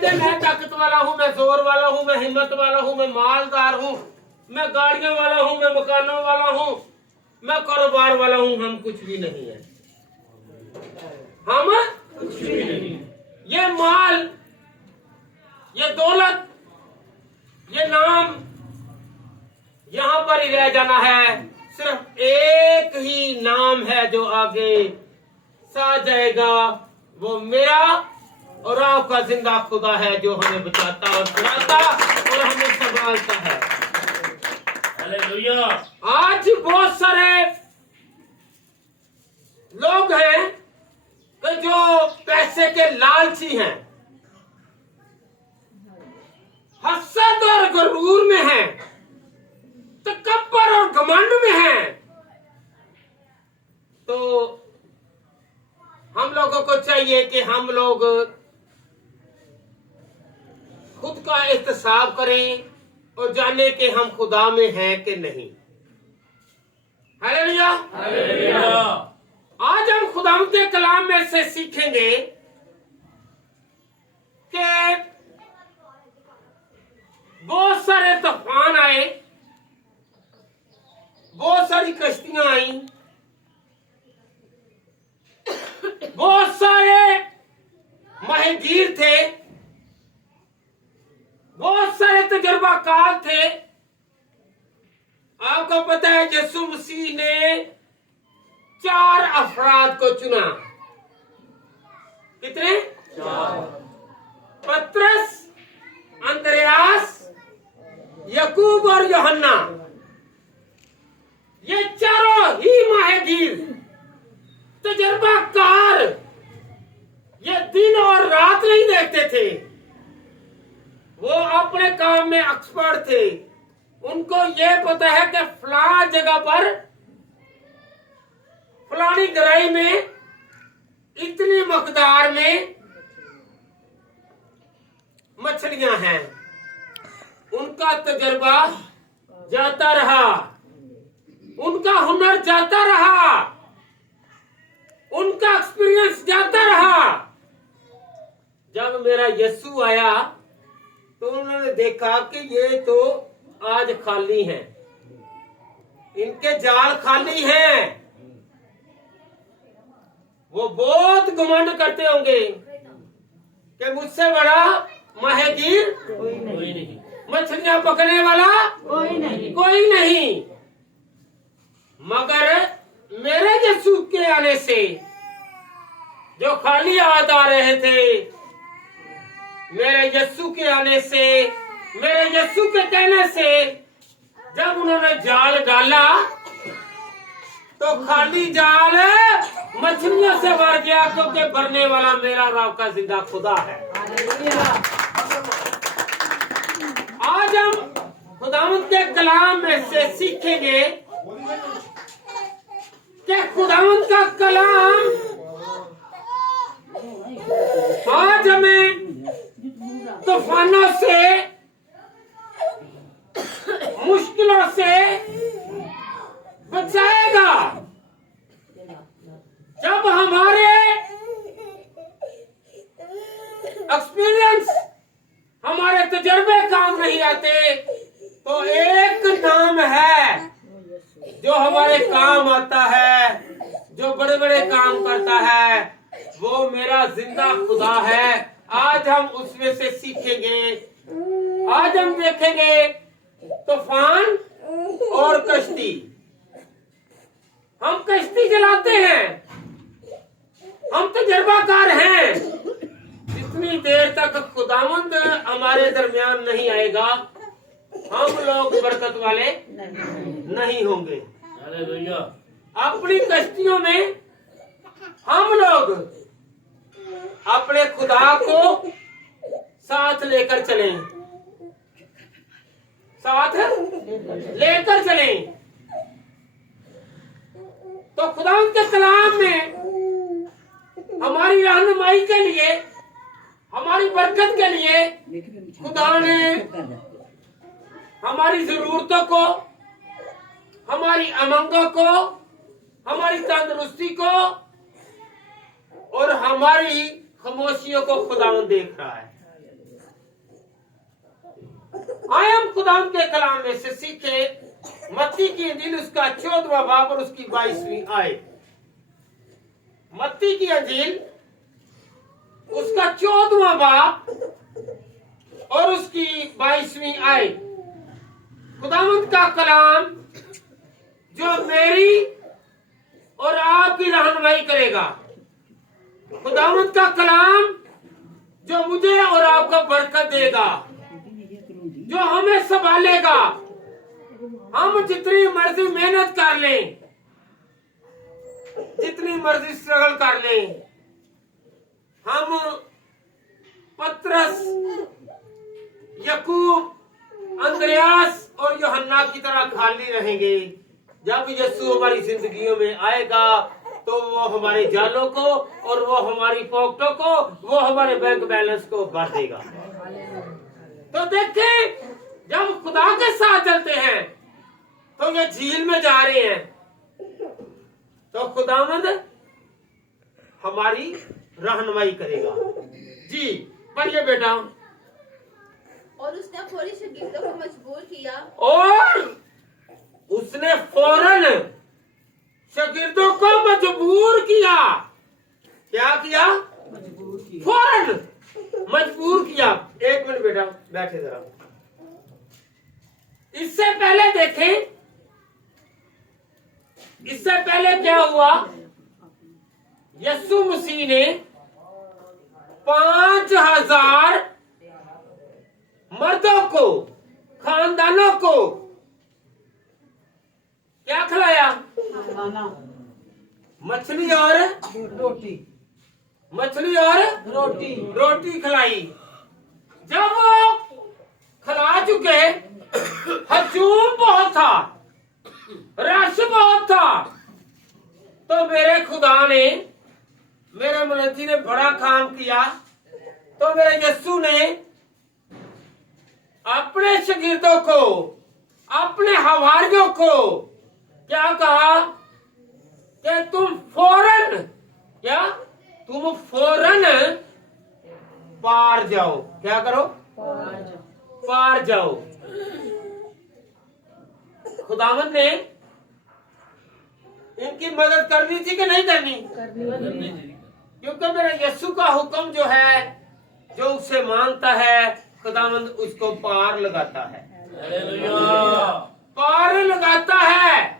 कहते मैं ताकत वाला हूँ, मैं जोर वाला हूँ, मैं हिम्मत वाला हूँ, मैं मालदार हूँ, मैं गाड़ियों वाला हूँ, मैं मकानों वाला हूँ, मैं कारोबार वाला हूँ। हम कुछ भी नहीं है, हम कुछ भी नहीं। ये माल, ये दौलत, ये नाम यहाँ पर ही रह जाना है। सिर्फ एक ही नाम है जो आगे साथ जाएगा, वो मेरा और आपका जिंदा खुदा है, जो हमें बचाता और छुड़ाता और हमें संभालता है। हालेलुया। आज बहुत सारे लोग हैं कि जो पैसे के लालची हैं, हसद और गरूर में हैं, तकब्बर और घमंड में हैं। तो हम लोगों को चाहिए कि हम लोग खुद का एहतसाब करें और जाने कि हम खुदा में हैं कि नहीं। हालेलुया। हालेलुया। आज हम खुदा के कलाम में से सीखेंगे कि बहुत सारे तूफान आए, बहुत सारी कश्तियां आई, बहुत सारे माहिरगीर थे, बहुत सारे तजर्बाकार थे। आपको पता है यीशु मसीह ने 4 अफराद को चुना। कितने? 4। पतरस, अंद्रयास, याकूब और यूहन्ना। ये चारों ही माहिरगीर, तजर्बाकार, ये दिन और रात नहीं देखते थे। वो अपने काम में एक्सपर्ट थे। उनको ये पता है कि फलां जगह पर फलानी गहराई में इतनी मकदार में मछलियां हैं। उनका तजर्बा जाता रहा, उनका हुनर जाता रहा, उनका एक्सपीरियंस जाता रहा। जब मेरा यीशु आया तो उन्होंने देखा कि ये तो आज खाली हैं, इनके जाल खाली हैं। वो बहुत घमंड करते होंगे कि मुझसे बड़ा माहिरगीर कोई नहीं, मछलियां पकड़ने वाला कोई नहीं। मगर मेरे यीशु के आने से जो खाली हाथ आ रहे थे, मेरे यीशु के आने से, मेरे यीशु के कहने से जब उन्होंने जाल डाला तो खाली जाल मछलियों से भर गया, क्योंकि भरने वाला मेरा और आपका जिंदा खुदा है। आज हम खुदावंद के कलाम में से सीखेंगे कि खुदावंद का कलाम आज हमें तूफानों से, मुश्किलों से बचाएगा। जब हमारे एक्सपीरियंस, हमारे तजर्बे काम नहीं आते, तो एक नाम है जो हमारे काम आता है, जो बड़े बड़े काम करता है, वो मेरा जिंदा खुदा है। आज हम उसमें से सीखेंगे। आज हम देखेंगे तूफान और कश्ती। हम कश्ती चलाते हैं, हम तजर्बाकार हैं। जितनी देर तक खुदावंद हमारे दरमियान नहीं आएगा, हम लोग बरकत वाले नहीं होंगे। हालेलुया। अपनी कश्तियों में हम लोग अपने खुदा को साथ लेकर चलें, साथ लेकर चलें। तो खुदा के कलाम में हमारी रहनुमाई के लिए, हमारी बरकत के लिए खुदा ने हमारी जरूरतों को, हमारी अमंगों को, हमारी तंदुरुस्ती को और हमारी खामोशियों को खुदा देख रहा है। आए हम खुदाम के कलाम में से सीखे मत्ती की इंजील उसका 14वां बाब और उसकी 22वीं आयत। मत्ती की इंजील उसका 14वां बाब और उसकी 22वीं आयत। खुदावंद का कलाम जो मेरी और आपकी रहनुमाई करेगा, खुदावंद का कलाम जो मुझे और आपको बरकत देगा, जो हमें संभालेगा। हम जितनी मर्जी मेहनत कर लें, जितनी मर्जी स्ट्रगल कर लें, हम पतरस, यकूब, अंद्रयास और यूहन्ना की तरह खाली रहेंगे। जब यीशु हमारी जिंदगियों में आएगा तो वो हमारे जालों को और वो हमारी पॉकेटों को, वो हमारे बैंक बैलेंस को भर देगा। तो देखें, जब खुदा के साथ चलते हैं तो ये झील में जा रहे हैं, तो खुदावंद हमारी रहनुमाई करेगा। जी पढ़िए बेटा। और उसने फौरी शागिर्दों को मजबूर किया, और उसने फौरन शागिर्दों को मजबूर किया। क्या किया? फौरन मजबूर किया। एक मिनट बेटा बैठे जरा। इससे पहले देखें, इससे पहले क्या हुआ? यीशु मसीह ने 5000 मर्दों को, खानदानों को क्या खिलाया? मछली और रोटी, मछली और रोटी खिलाई। जब वो खिला चुके, हजूम बहुत था, रश बहुत था, तो मेरे खुदा ने, मेरे मुनज्जी ने बड़ा काम किया। तो मेरे यीशु ने अपने शागिर्दों को, अपने हवारियों को क्या कहा कि तुम फौरन, क्या तुम फौरन पार जाओ। क्या करो? पार जाओ। खुदावंद ने इनकी मदद करनी थी कि नहीं करनी? क्योंकि मेरा यीशु का हुक्म जो है, जो उसे मानता है, खुदावंद उसको पार लगाता है। पार लगाता है।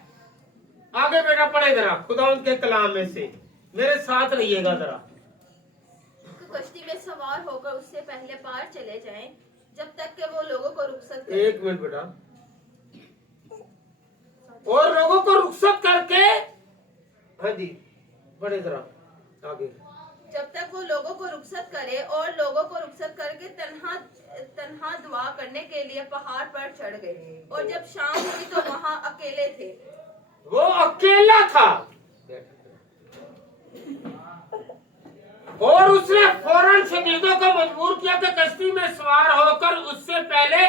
आगे बेटा पढ़े जरा खुदावंद के कलाम में से, मेरे साथ रहिएगा जरा। कश्ती में सवार होकर उससे पहले पार चले जाएं, जब तक कि वो लोगों को रुखसत करे। एक मिनट बेटा। और लोगों को रुखसत करके, हाँ जी पढ़े जरा आगे। जब तक वो लोगों को रुखसत करे, और लोगों को रुखसत करके तन्हा दुआ करने के लिए पहाड़ पर चढ़ गए। और जब शाम हुई तो वहाँ अकेले थे। वो अकेला था और उसने फौरन शागिर्दों को मजबूर किया कि कश्ती में सवार होकर उससे पहले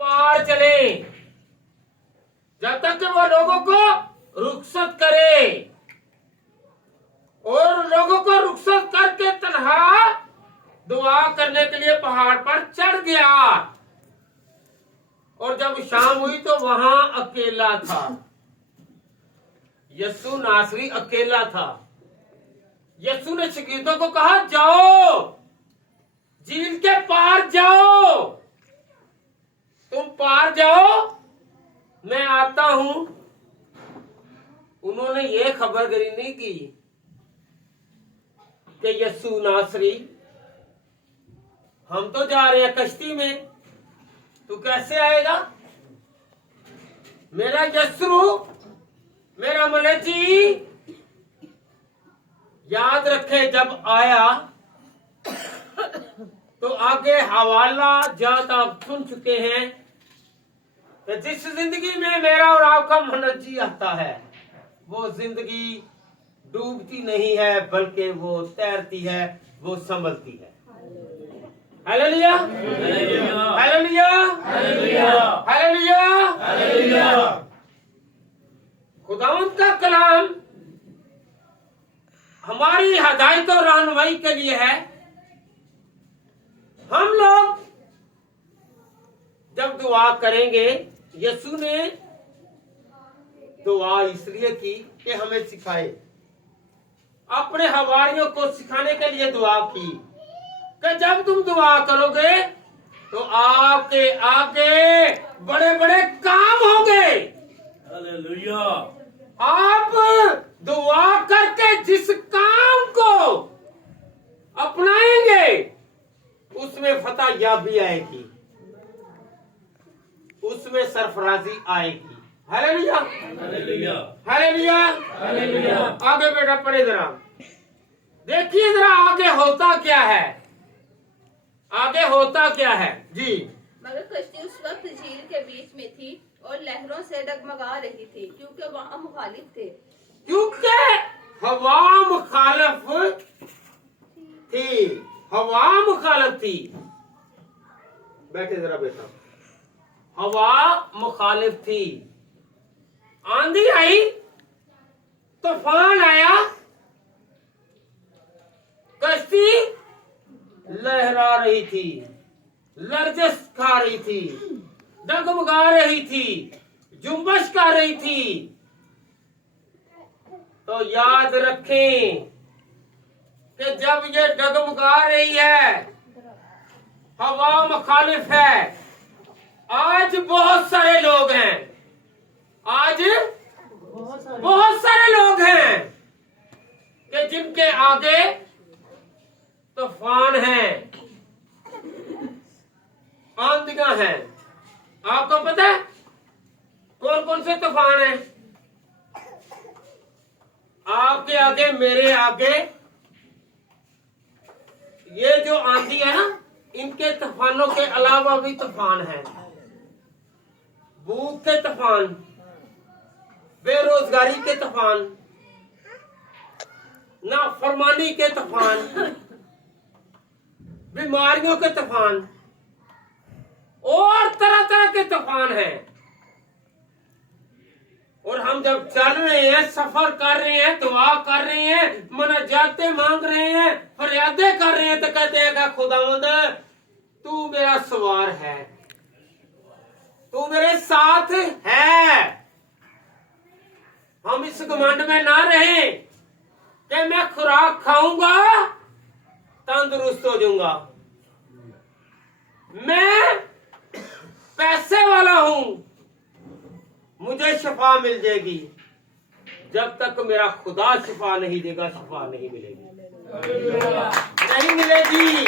पार चले, जब तक कि वो लोगों को रुखसत करे। और लोगों को रुखसत करके तन्हा दुआ करने के लिए पहाड़ पर चढ़ गया। और जब शाम हुई तो वहां अकेला था। यीशु नासरी अकेला था। यीशु ने शागिर्दों को कहा, जाओ झील के पार जाओ, तुम पार जाओ, मैं आता हूं। उन्होंने ये खबरदारी नहीं की कि यीशु नासरी, हम तो जा रहे हैं कश्ती में, तू कैसे आएगा? मेरा यीशु, मेरा मुनज्जी, याद रखे जब आया तो आगे हवाला जात आप सुन चुके हैं कि जिस जिंदगी में मेरा और आपका मुनज्जी आता है, वो जिंदगी डूबती नहीं है, बल्कि वो तैरती है, वो संभलती है। Hallelujah, hallelujah, hallelujah, hallelujah. खुदावंद का कलाम हमारी हिदायत और रहनुमाई के लिए है। हम लोग जब दुआ करेंगे, यीशु ने दुआ इसलिए की कि हमें सिखाए, अपने हवारियों को सिखाने के लिए दुआ की कि जब तुम दुआ करोगे तो आपके आगे बड़े बड़े काम होंगे। हालेलुया। आप दुआ करके जिस काम को अपनाएंगे उसमें फतह याबी आएगी, उसमें सरफराजी आएगी। Hallelujah, hallelujah. Hallelujah, hallelujah. आगे बेटा पढ़े जरा, देखिए जरा आगे होता क्या है, आगे होता क्या है जी। मगर कश्ती उस वक्त झील के बीच में थी और लहरों से डगमगा रही थी, क्योंकि वहां मुखालिफ थे। क्योंकि हवा मुखालिफ थी, हवा मुखालिफ थी। बैठे जरा बेटा, हवा मुखालिफ थी, आंधी आई, तूफान आया, कश्ती लहरा रही थी, लर्जिश खा रही थी, डगमगा रही थी, जुम्बश कर रही थी। तो याद रखें कि जब ये डगमगा रही है, हवा मुखालिफ है, आज बहुत सारे लोग हैं, आज बहुत सारे लोग हैं कि जिनके आगे तूफान है, आंधियां हैं। आपको पता है कौन कौन से तूफान हैं? आपके आगे, मेरे आगे, ये जो आंधी है ना, इनके तूफानों के अलावा भी तूफान है। भूख के तूफान, बेरोजगारी के तूफान, नाफरमानी के तूफान, बीमारियों के तूफान और तरह तरह के तूफान हैं। और हम जब चल रहे हैं, सफर कर रहे हैं, दुआ कर रहे हैं, मुनाजातें मांग रहे हैं, फरियादें कर रहे हैं, तो कहते हैं कि खुदावंद तू मेरा सवार है, तू मेरे साथ है। हम इस घमंड में ना रहें कि मैं खुराक खाऊंगा तंदुरुस्त हो जाऊंगा, मैं पैसे वाला हूं, मुझे शिफा मिल जाएगी। जब तक मेरा खुदा शिफा नहीं देगा, शिफा नहीं मिलेगी, नहीं मिलेगी।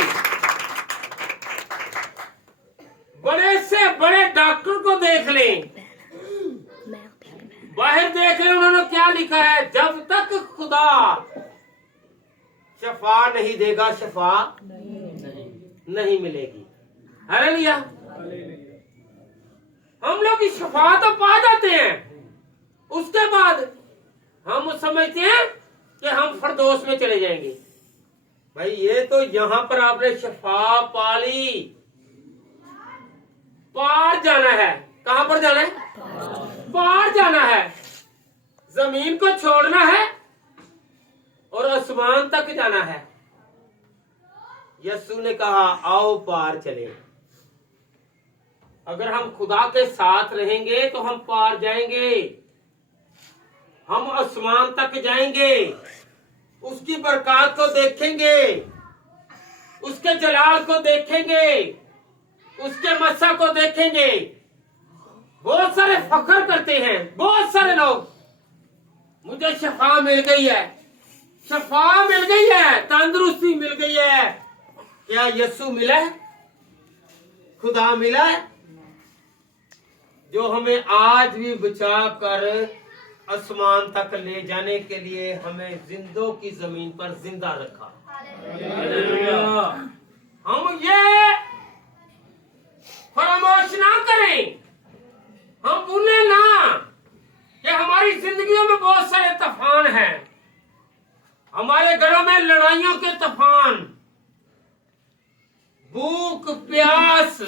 बड़े से बड़े डॉक्टर को देख लें, बाहर देख लें, उन्होंने क्या लिखा है, जब तक खुदा शिफा नहीं देगा, शिफा नहीं मिलेगी। हालेलुया। हम लोग इस शिफा तो पा जाते हैं, उसके बाद हम समझते हैं कि हम फरदौस में चले जाएंगे। भाई ये तो यहां पर आपने शिफा पा ली, पार जाना है। कहां पर जाना है? पार जाना है, जमीन को छोड़ना है और आसमान तक जाना है। यीशु ने कहा आओ पार चले। अगर हम खुदा के साथ रहेंगे तो हम पार जाएंगे, हम आसमान तक जाएंगे, उसकी बरकत को देखेंगे, उसके जलाल को देखेंगे, उसके मस्सा को देखेंगे। बहुत सारे फख्र करते हैं, बहुत सारे लोग, मुझे शिफा मिल गई है, शिफा मिल गई है, तंदुरुस्ती मिल गई है। क्या यीशु मिला है? खुदा मिला है जो हमें आज भी बचा कर आसमान तक ले जाने के लिए हमें जिंदों की जमीन पर जिंदा रखा। हम ये फरामोश ना करें, हम भूलें ना कि हमारी जिंदगियों में बहुत सारे तूफान हैं। हमारे घरों में लड़ाइयों के तूफान, भूख प्यास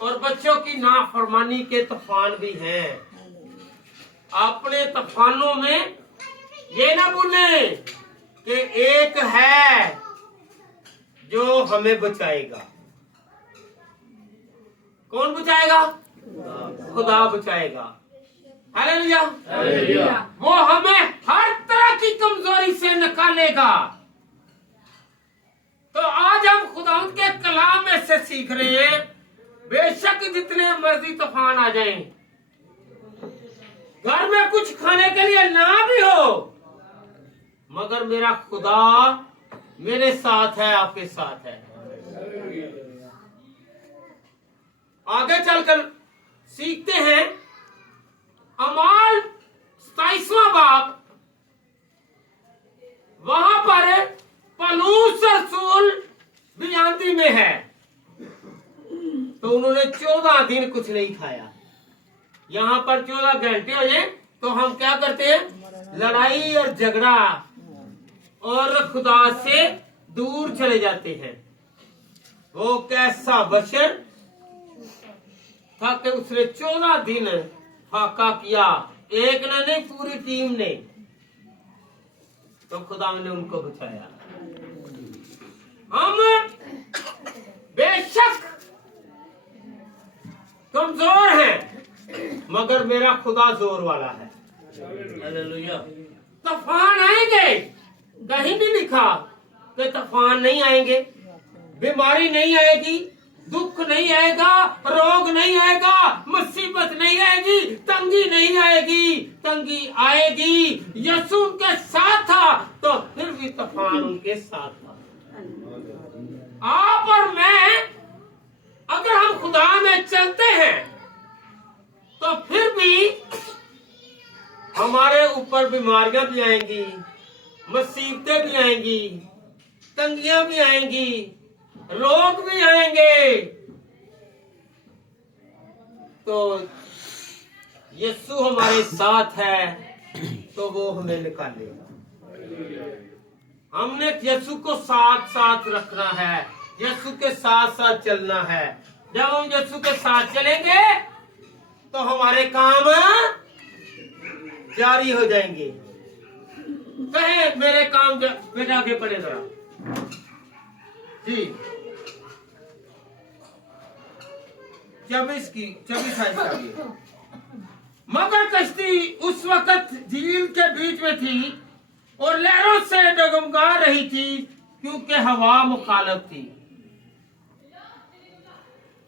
और बच्चों की नाफरमानी के तूफान भी हैं। अपने तूफानों में ये ना भूलें कि एक है जो हमें बचाएगा। कौन बचाएगा? खुदा बचाएगा। हालेलुया। हालेलुया। वो हमें हर तरह की कमजोरी से निकालेगा। तो आज हम खुदा के कलाम में से सीख रहे हैं, बेशक जितने मर्जी तूफान आ जाएं, घर में कुछ खाने के लिए ना भी हो, मगर मेरा खुदा मेरे साथ है, आपके साथ है। आगे चलकर सीखते हैं अमाल 27वां बाब। वहां पर पौलुस रसूल भी आंधी में है, तो उन्होंने 14 दिन कुछ नहीं खाया। यहाँ पर 14 घंटे हो जाए तो हम क्या करते हैं? लड़ाई और झगड़ा और खुदा से दूर चले जाते हैं। वो कैसा बशर था कि उसने 14 दिन फाका किया, एक ने नहीं, पूरी टीम ने। तो खुदा ने उनको बचाया। हम बेशक कमजोर हैं, मगर मेरा खुदा जोर वाला है। हालेलुया। तूफान आएंगे, कहीं भी लिखा कि तूफान नहीं आएंगे, बीमारी नहीं आएगी, दुख नहीं आएगा, रोग नहीं आएगा, मुसीबत नहीं आएगी, तंगी नहीं आएगी। तंगी आएगी, यीशु उनके साथ था, तो फिर भी तूफान उनके साथ था। आप और मैं अगर हम खुदा में चलते हैं तो फिर भी हमारे ऊपर बीमारियां भी आएंगी, मुसीबतें भी आएंगी, तंगियां भी आएंगी, रोग भी आएंगे। तो यीशु हमारे साथ है, तो वो हमें निकालेगा। हमने यीशु को साथ साथ रखना है, यीशु के साथ साथ चलना है। जब हम यीशु के साथ चलेंगे तो हमारे काम जारी हो जाएंगे। कहे मेरे काम बेटा आगे पढ़े जरा जी। 24 मगर कश्ती उस वक्त झील के बीच में थी और लहरों से डगमगा रही थी, क्योंकि हवा मुखालफ थी।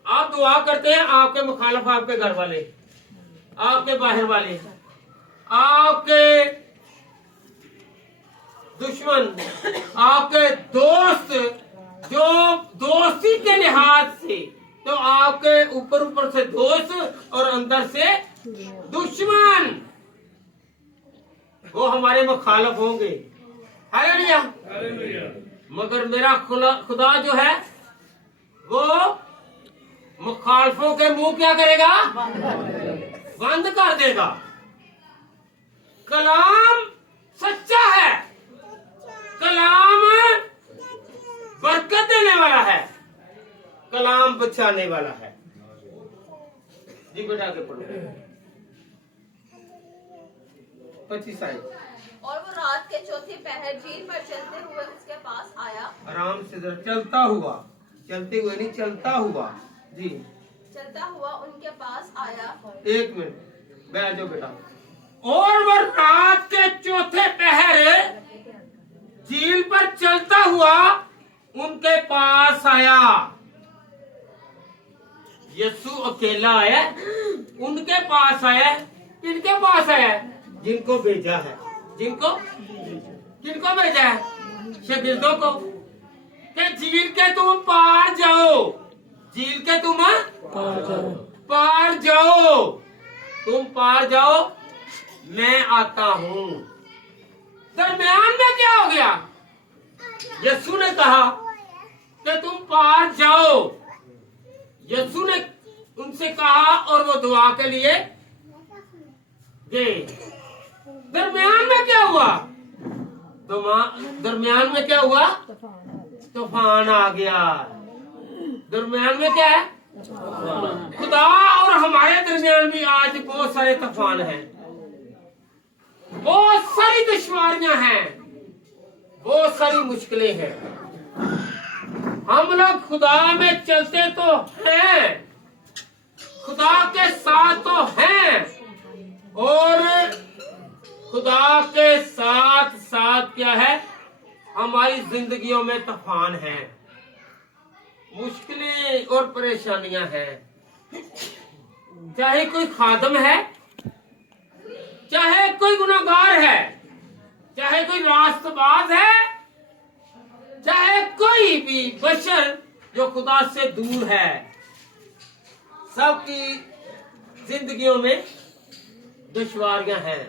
आप दुआ करते हैं, आपके मुखालफ, आपके घर वाले, आपके बाहर वाले, आपके दुश्मन, आपके दोस्त, जो दोस्ती के लिहाज से, तो आपके ऊपर से दोस्त और अंदर से दुश्मन, वो हमारे मुखालफ होंगे। हालेलुया। मगर मेरा खुदा जो है वो मुखालफों के मुंह क्या करेगा? बंद कर देगा। कलाम सच्चा है, कलाम बरकत देने वाला है, कलाम बचाने वाला है। जी बेटा आगे पढ़ो। 25 और वो रात के चौथे पहर झील पर चलते हुए उसके पास आया। आराम से जरा, चलता हुआ, चलते हुए नहीं, चलता हुआ जी। चलता हुआ उनके पास आया। 1 मिनट बैठ जाओ बेटा। और वो रात के चौथे पहर झील पर चलता हुआ उनके पास आया। यीशु अकेला आया, उनके पास आया। किनके पास आया? जिनको भेजा है। किनको भेजा है? शागिर्दों को। कि झील के तुम पार जाओ, झील के तुम पार जाओ, तुम पार जाओ, मैं आता हूं। दरम्यान में क्या हो गया? यीशु ने कहा कि तुम पार जाओ। यीशु ने उनसे कहा और वो दुआ के लिए गए। दरम्यान में क्या हुआ? दरम्यान में क्या हुआ? तूफान आ गया। दरम्यान में क्या है? खुदा और हमारे दरमियान भी आज बहुत सारे तूफान हैं, बहुत सारी दुश्वारियां हैं, बहुत सारी मुश्किलें हैं। हम लोग खुदा में चलते तो हैं, खुदा के साथ तो हैं, और खुदा के साथ साथ क्या है, हमारी जिंदगियों में तूफान है, मुश्किलें और परेशानियां हैं। चाहे कोई खादम है, चाहे कोई गुनाहगार है, चाहे कोई रास्तबाज है, चाहे कोई भी बशर जो खुदा से दूर है, सबकी जिंदगियों में दुश्वारियां हैं।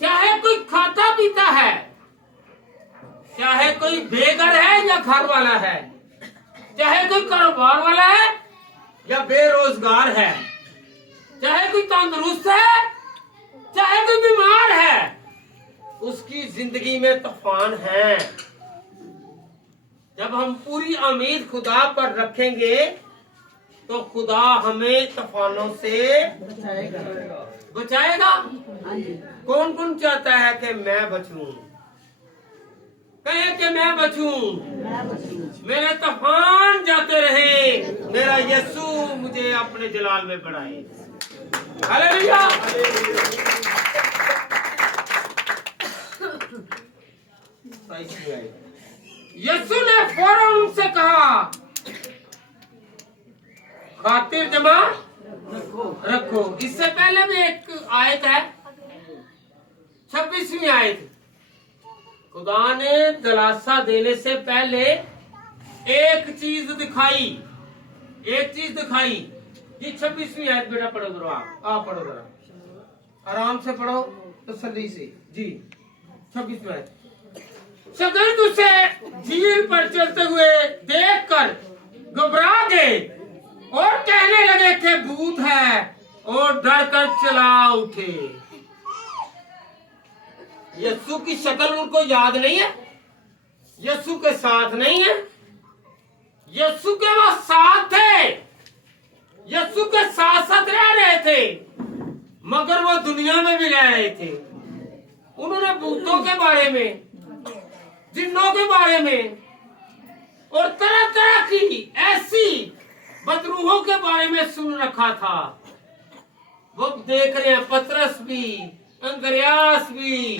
चाहे कोई खाता पीता है, चाहे कोई बेघर है या घर वाला है, चाहे कोई कारोबार वाला है या बेरोजगार है, चाहे कोई तंदुरुस्त है, चाहे कोई बीमार है, उसकी जिंदगी में तूफान है। जब हम पूरी उम्मीद खुदा पर रखेंगे तो खुदा हमें तूफानों से बचाएगा। कौन कौन चाहता है कि मैं बचूं? कहे कि मैं बचूं, मेरे तूफान जाते रहे, मेरा यीशु मुझे अपने जलाल में बढ़ाए। हालेलुया। यीशु ने फौरन उनसे कहा, खातिर जमा रखो। इससे पहले भी एक आयत है, 26वीं आयत। खुदा ने दिलासा देने से पहले एक चीज दिखाई, एक चीज दिखाई। ये 26वीं आयत बेटा पढ़ो जरा, आप पढ़ो जरा, आराम से पढ़ो तसल्ली से जी। 26वीं आयत। शागिर्द उसे झील पर चलते हुए देखकर घबरा गए और कहने लगे कि भूत है, और डर कर चला उठे। यीशु की शक्ल उनको याद नहीं है, यीशु के साथ नहीं है, यीशु के वो साथ थे, यीशु के साथ साथ रह रहे थे, मगर वो दुनिया में भी रह रहे थे। उन्होंने भूतों के बारे में, जिन्नों के बारे में और तरह तरह की ऐसी बदरूहों के बारे में सुन रखा था। वो देख रहे हैं, पतरस भी, अंद्रयास भी,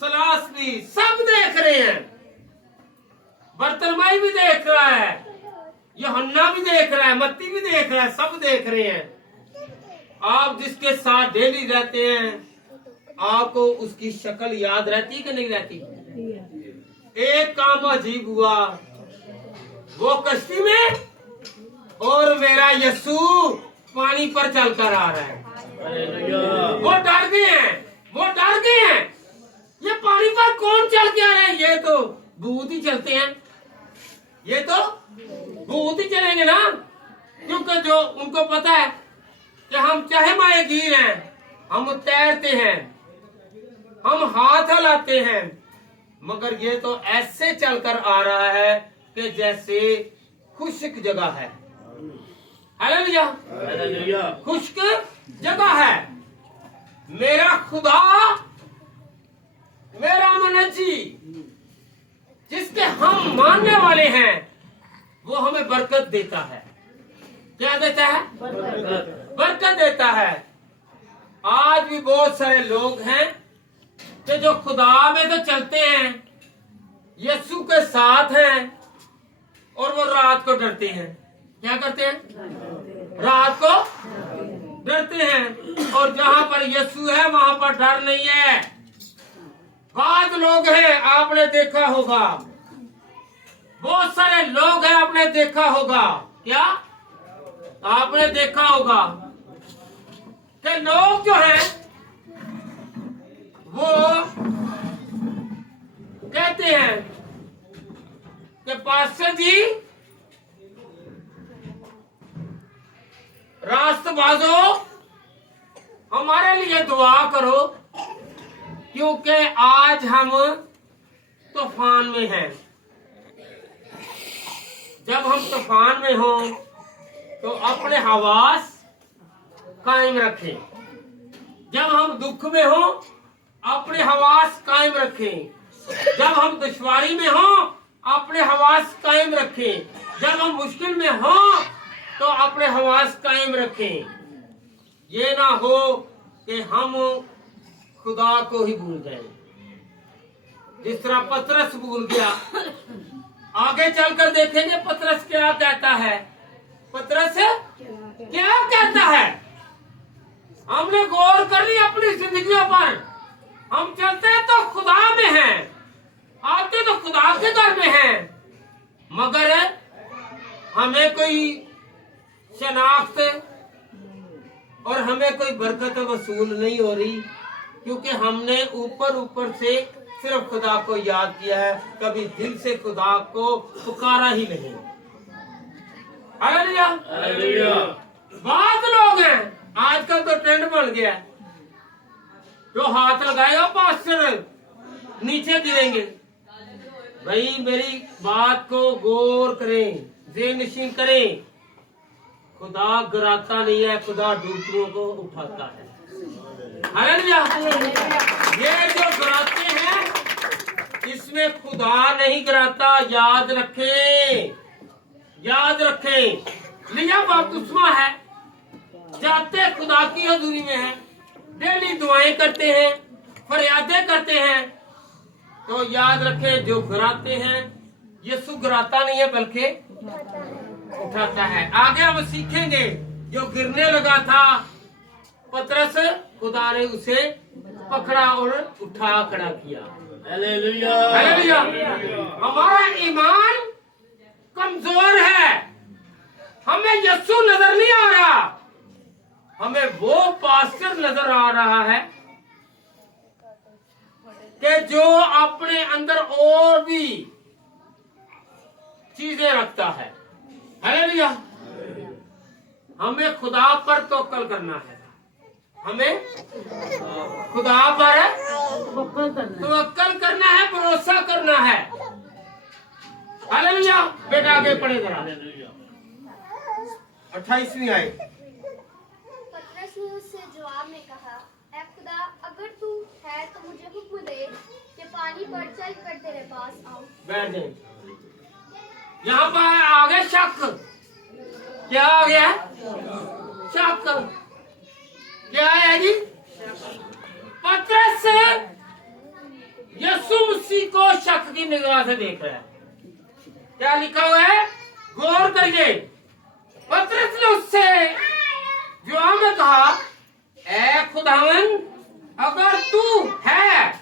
सलास भी, सब देख रहे हैं। बरतलमाई भी देख रहा है, यूहन्ना भी देख रहा है, मत्ती भी देख रहा है, सब देख रहे हैं। आप जिसके साथ डेली रहते हैं, आपको उसकी शक्ल याद रहती कि नहीं रहती? एक काम अजीब हुआ, वो कश्ती में और मेरा यीशु पानी पर चलकर आ रहा है। वो डर गए हैं, वो डर गए हैं, ये पानी पर कौन चल के आ रहा है? ये तो भूत ही चलते हैं, ये तो भूत ही चलेंगे ना, क्योंकि जो उनको पता है कि हम चाहे माहीगीर हैं, हम तैरते हैं, हम हाथ हिलाते हैं, मगर ये तो ऐसे चलकर आ रहा है कि जैसे खुश्क जगह है। Hallelujah, hallelujah. खुश्क जगह है। मेरा खुदा, मेरा मनजी, जिसके हम मानने वाले हैं, वो हमें बरकत देता है। क्या देता है? बरकत देता है। आज भी बहुत सारे लोग हैं कि जो खुदा में तो चलते हैं, यीशु के साथ हैं, और वो रात को डरते हैं। क्या करते हैं? रात को डरते हैं। और जहां पर यीशु है वहां पर डर नहीं है। बाद लोग हैं, आपने देखा होगा, बहुत सारे लोग हैं, आपने देखा होगा, क्या आपने देखा होगा कि लोग जो हैं वो कहते हैं कि पास्टर जी, रास्तबाजों, हमारे लिए दुआ करो, क्योंकि आज हम तूफान में हैं। जब हम तूफान में हों तो अपने हवास कायम रखें। जब हम दुख में हों अपने हवास कायम रखें। जब हम दुश्वारी में हों अपने हवास कायम रखें। जब हम मुश्किल में हों तो अपने हवास कायम रखें। ये ना हो कि हम खुदा को ही भूल जाएं, जिस तरह पतरस भूल गया। आगे चलकर देखेंगे पतरस क्या कहता है। पतरस क्या कहता है? हमने गौर कर लिया अपनी जिंदगियों पर। हम चलते तो खुदा में हैं, आते तो खुदा के घर में हैं, मगर हमें कोई शनाख्त और हमें कोई बरकत वसूल नहीं हो रही, क्योंकि हमने ऊपर ऊपर से सिर्फ खुदा को याद किया है, कभी दिल से खुदा को पुकारा ही नहीं। हालेलुया। हालेलुया। बहुत लोग हैं, आजकल तो ट्रेंड बन गया है, जो हाथ लगाएगा पास्टर नीचे गिरेंगे। भाई मेरी बात को गौर करें, ज़हन-नशीन करें। खुदा गिराता नहीं है, खुदा डूबों को उठाता है। हालेलुया। ये जो गिराते हैं इसमें खुदा नहीं गिराता, याद रखें, याद रखें। लिया बपतिस्मा है, जाते खुदा की हजूरी में है, डेली दुआएं करते हैं, फरियादें करते हैं, तो याद रखें जो गिराते हैं यीशु गिराता नहीं है बल्कि उठाता है। आगे हम सीखेंगे जो गिरने लगा था पतरस, खुदा ने उसे पकड़ा और उठा खड़ा किया। हालेलुया। हालेलुया। हमारा ईमान कमजोर है, हमें यीशु नजर नहीं आ रहा, हमें वो पास्टर नजर आ रहा है कि जो अपने अंदर और भी चीजें रखता है। हालेलुया। हमें खुदा पर तवक्कल करना है, हमें खुदा पर तवक्कल करना है, भरोसा करना है। हालेलुया। बेटा आगे पढ़े जरा। 28वीं आयत। पतरस ने उससे जवाब में कहा, ऐ खुदा, अगर तू है तो मुझे हुक्म दे कि पानी पर चल कर तेरे पास आऊं। बैठ जाए। यहाँ पर आ गया शक। क्या आ गया? शक। क्या है जी? पतरस यीशु मसीह को शक की निगाह से देख रहा है। क्या लिखा हुआ है? गौर करिए। पतरस ने उससे जवाब में कहा, ऐ खुदावन, अगर तू है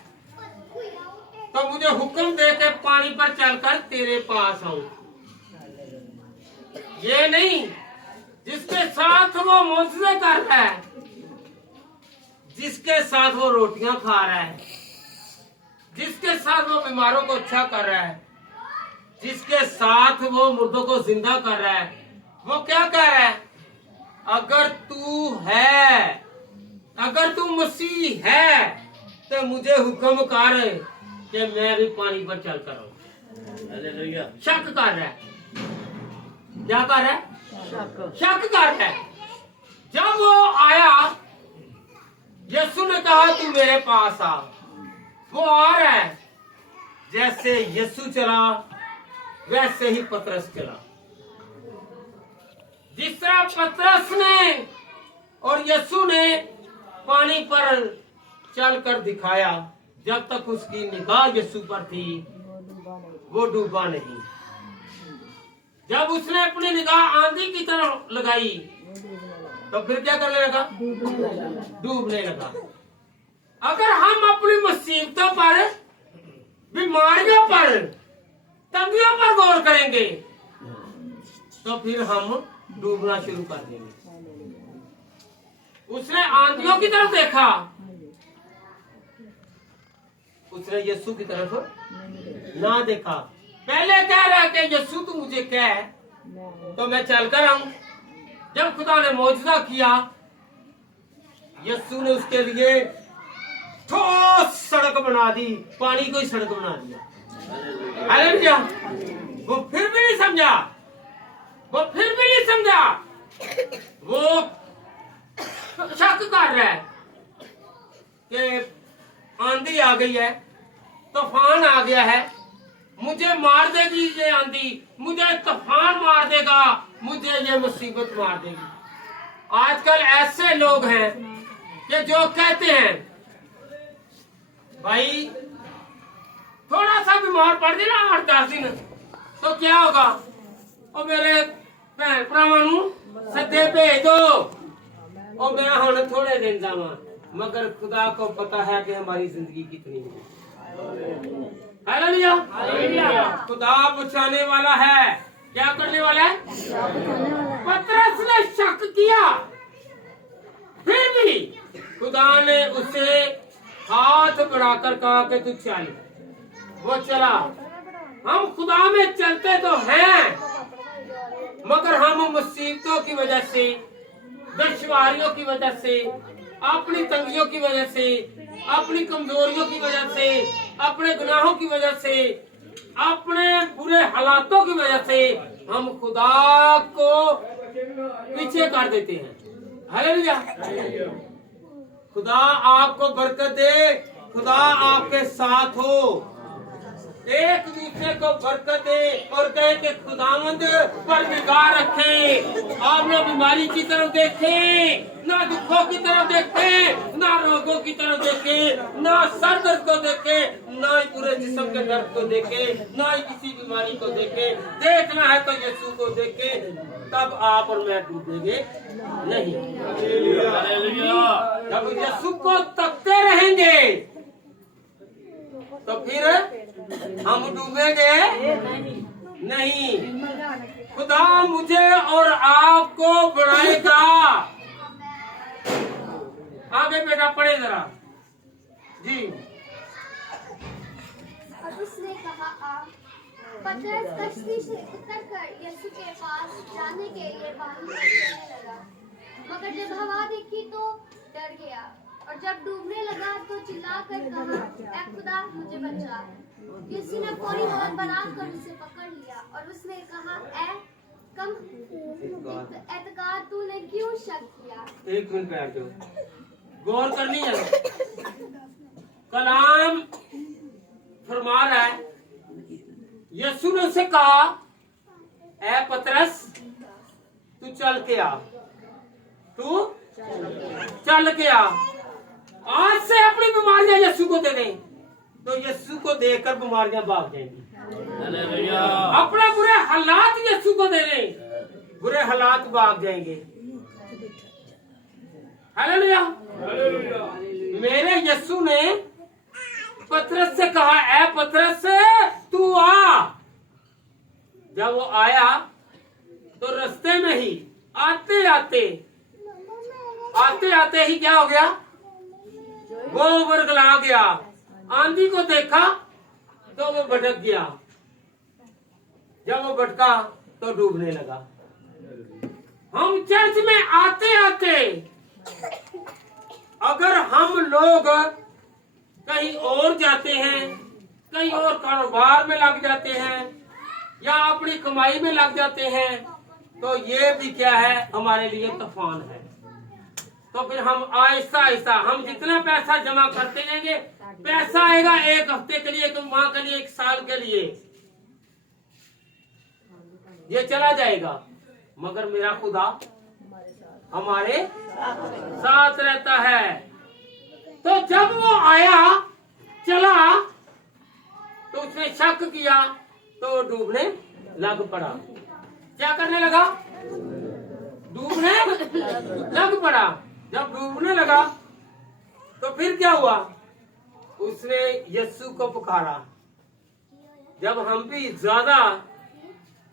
तो मुझे हुक्म दे के पानी पर चलकर तेरे पास आऊं। ये नहीं जिसके साथ वो मौजूदा कर रहा है, जिसके साथ वो रोटियां खा रहा है, जिसके साथ वो बीमारों को अच्छा कर रहा है, जिसके साथ वो मुर्दों को जिंदा कर रहा है, वो क्या कह रहा है? अगर तू है, अगर तू मसीह है तो मुझे हुक्म कर कि मैं भी पानी पर चल कर आऊं। हालेलुया। शक कर रहा है। क्या कर रहा है? शक कर रहा है। जब वो आया, यीशु ने कहा तू मेरे पास आ। वो आ रहा है। जैसे यीशु चला वैसे ही पतरस चला। जिस तरह पतरस ने और यीशु ने पानी पर चलकर दिखाया, जब तक उसकी निगाह यीशु पर थी वो डूबा नहीं। जब उसने अपनी निगाह आंधी की तरफ लगाई तो फिर क्या करने लगा? डूबने लगा। अगर हम अपनी मुसीबतों पर, बीमारियों पर, तंगियों पर गौर करेंगे तो फिर हम डूबना शुरू कर देंगे। उसने आंधियों की तरफ देखा, उसने यीशु की तरफ ना देखा। पहले कह रहा है कि यीशु तू मुझे कह तो मैं चलकर आऊं। जब खुदा ने मौजूदा किया, यीशु ने उसके लिए ठोस सड़क बना दी, पानी को ही सड़क बना दिया। हालेलुया। वो फिर भी नहीं समझा, वो फिर भी नहीं समझा। वो शक कर रहा है कि आंधी आ गई है, तूफान आ गया है, मुझे मार देगी ये आंधी, मुझे तूफान मार देगा, मुझे ये मुसीबत मार देगी। आजकल ऐसे लोग हैं कि जो कहते हैं भाई थोड़ा सा बीमार पड़ जाए ना 8-10 दिन तो क्या होगा, और मेरे भैन भरावां सदे भेज दो और मैं हुण थोड़े दिन जावा। मगर खुदा को पता है कि हमारी जिंदगी कितनी है। हालेलुया। खुदा बचाने वाला है। क्या करने वाला है? पतरस ने शक किया, फिर भी खुदा ने उसे हाथ बढ़ाकर कहा कि तू चल। वो चला। हम खुदा में चलते तो हैं, मगर हम मुसीबतों की वजह से, दुश्वारियों की वजह से, अपनी तंगियों की वजह से, अपनी कमजोरियों की वजह से, अपने गुनाहों की वजह से, अपने बुरे हालातों की वजह से हम खुदा को पीछे कर देते हैं। हालेलुया। खुदा आपको बरकत दे, खुदा आपके साथ हो, एक दूसरे को बरकत दे और कहे कि खुदावंद पर निगाह रखे और न बीमारी की तरफ देखे, ना दुखों की तरफ देखे, ना रोगों की तरफ देखे, ना सर दर्द को देखे, ना ही पूरे जिस्म के दर्द को देखे, ना ही किसी बीमारी को देखे। देखना है तो यीशु को देखे, तब आप और मैं डूबेंगे नहीं। जब यीशु को तकते रहेंगे तो फिर हम डूबेंगे नहीं। खुदा मुझे और आपको बढ़ाएगा। आगे बेटा पढ़े जरा जी। और उसने कहा आ। पतरस कश्ती से उतरकर यीशु के पास जाने के लिए पानी में चलने लगा, मगर जब हवा देखी तो डर गया और जब डूबने लगा तो चिल्लाकर कहा, ऐ खुदा मुझे बचा। यीशु ने फौरी हाथ बनाकर उसे पकड़ लिया और उसने कहा, ऐ कम एतकार तूने क्यों शक किया? एक मिनट बैठ जाओ, गौर करनी है। कलाम फरमा रहा है, यीशु ने उसे कहा, ऐ पतरस तू चल के आ, तू चल के आ। आज से अपनी बीमारियां यीशु को दे दें तो यीशु को देकर बीमारियां भाग जाएंगी। अपने बुरे हालात यीशु को दे दें, बुरे हालात भाग जाएंगे। हालेलुया। मेरे यीशु ने पतरस से कहा, ऐ पतरस तू आ। जब वो आया तो रास्ते में ही आते आते ही क्या हो गया, वो बरगला गया। आंधी को देखा तो वो भटक गया, जब वो भटका तो डूबने लगा। हम चर्च में आते आते अगर हम लोग कहीं और जाते हैं, कहीं और कारोबार में लग जाते हैं या अपनी कमाई में लग जाते हैं, तो ये भी क्या है, हमारे लिए तूफान है। तो फिर हम आहिस्ता आहिस्ता हम जितना पैसा जमा करते जाएंगे, पैसा आएगा एक हफ्ते के लिए, एक माह के लिए, एक साल के लिए, ये चला जाएगा। मगर मेरा खुदा हमारे साथ रहता है। तो जब वो आया चला तो उसने शक किया तो डूबने लग पड़ा। क्या करने लगा? डूबने लग पड़ा। जब डूबने लगा तो फिर क्या हुआ, उसने यीशु को पुकारा। जब हम भी ज्यादा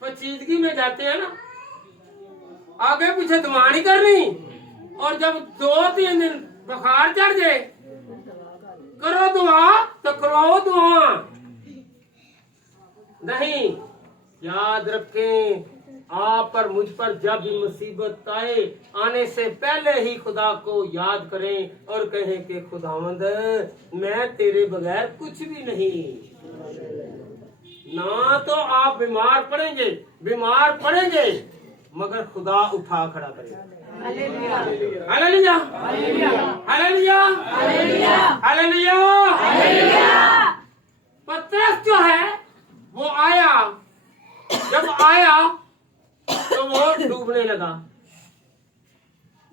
पेचीदगी में जाते हैं ना, आगे पीछे दुआ नहीं करनी, और जब 2-3 दिन बुखार चढ़ जाए, करो दुआ तो करो दुआ नहीं। याद रखें, आप पर मुझ पर जब भी मुसीबत आए, आने से पहले ही खुदा को याद करें और कहें कि खुदावंद मैं तेरे बगैर कुछ भी नहीं। ना तो आप बीमार पड़ेंगे मगर खुदा उठा खड़ा करेगा। Hallelujah, hallelujah, hallelujah, hallelujah. पतरस जो है वो आया, जब आया तो वो डूबने लगा।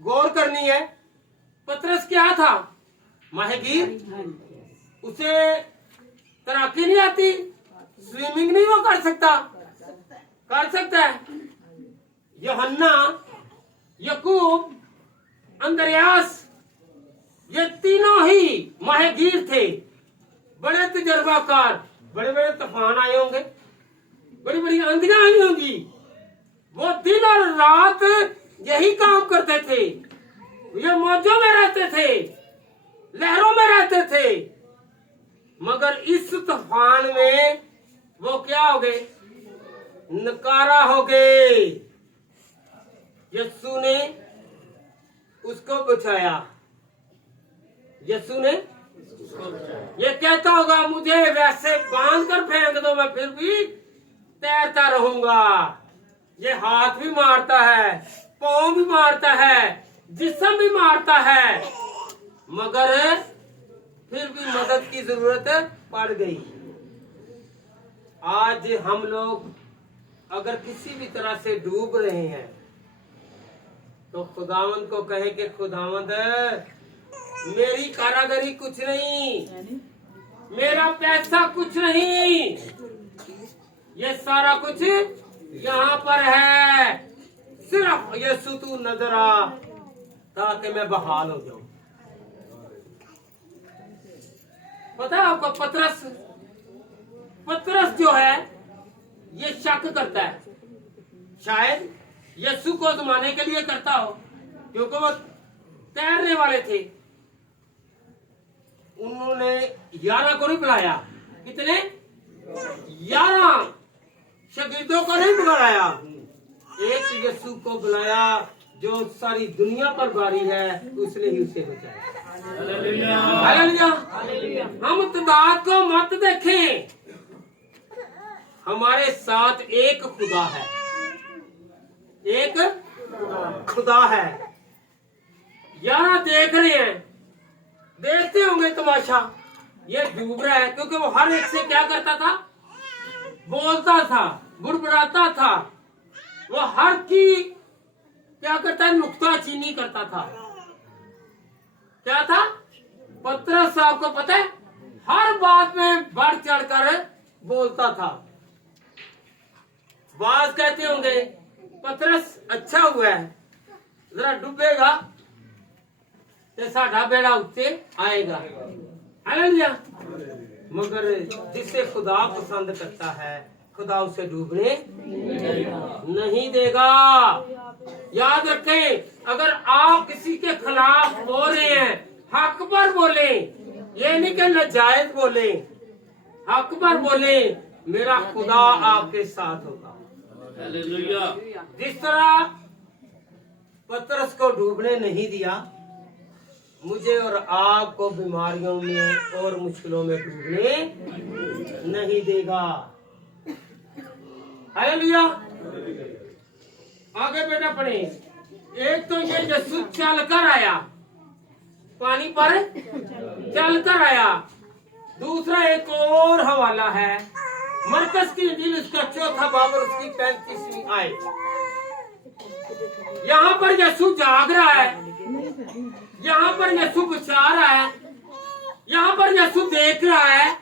गौर करनी है, पतरस क्या था? माहिगीर। उसे तैराकी नहीं आती, स्विमिंग नहीं वो कर सकता। कर सकता है। यूहन्ना, याकूब, अंद्रयास, ये तीनों ही माहिगीर थे, बड़े तजर्बाकार। बड़े बड़े तूफान आए होंगे, बड़ी बड़ी आंधियां आई होंगी, वो दिन और रात यही काम करते थे। ये मौजों में रहते थे, लहरों में रहते थे, मगर इस तूफान में वो क्या हो गए? नकारा हो गए। यीशु ने उसको बचाया। यीशु ने ये कहता होगा, मुझे वैसे बांध कर फेंक दो, मैं फिर भी तैरता रहूंगा। ये हाथ भी मारता है, पाँव भी मारता है, जिस्म भी मारता है, मगर फिर भी मदद की जरूरत पड़ गई। आज हम लोग अगर किसी भी तरह से डूब रहे हैं तो खुदावंद को कहे कि खुदावंद, मेरी कारागरी कुछ नहीं, मेरा पैसा कुछ नहीं, ये सारा कुछ यहाँ पर है, सिर्फ यीशु तू नजर आ ताकि मैं बहाल हो जाऊं। पता है आपको, पतरस जो है ये शक करता है, शायद यीशु को आजमाने के लिए करता हो, क्योंकि वो तैरने वाले थे। उन्होंने 11 को नहीं बुलाया, कितने? 11 शागिर्दों को नहीं बुलाया, एक यीशु को बुलाया जो सारी दुनिया पर भारी है, उसने ही उसे बचाया। हालेलुया। हम तादाद को मत देखें, हमारे साथ एक खुदा है, एक खुदा है। 11 देख रहे हैं, देखते होंगे तमाशा, ये डूब रहा है, क्योंकि वो हर एक से क्या करता था? बोलता था, बुड़बुड़ाता था, वो हर की क्या करता है? नुक्ताचीनी करता था। क्या था? पतरस साहब को पता है, हर बात में बढ़ चढ़कर बोलता था। बात कहते होंगे, पतरस अच्छा हुआ है, जरा डूबेगा तो साढ़ा बेड़ा उत्ते आएगा। हालेलुया। मगर जिसे खुदा पसंद करता है, खुदा उसे डूबने नहीं देगा। याद रखें, अगर आप किसी के खिलाफ बोल रहे हैं, हक पर बोले, ये नहीं कि नाजायज बोले, हक पर बोले, मेरा खुदा आपके साथ होगा। हालेलुया। जिस तरह पतरस को डूबने नहीं दिया, मुझे और आपको बीमारियों में और मुश्किलों में डूबने नहीं देगा। हालेलुया। आगे बेटा पढ़े। एक तो ये यीशु चल कर आया, पानी पर चल कर आया। दूसरा एक और हवाला है, मरकस की इंजील उसका 4था बाब और उसकी 35वीं आयत। यहाँ पर यीशु जाग रहा है, यहाँ पर यीशु बचा रहा है, यहाँ पर यीशु देख रहा है,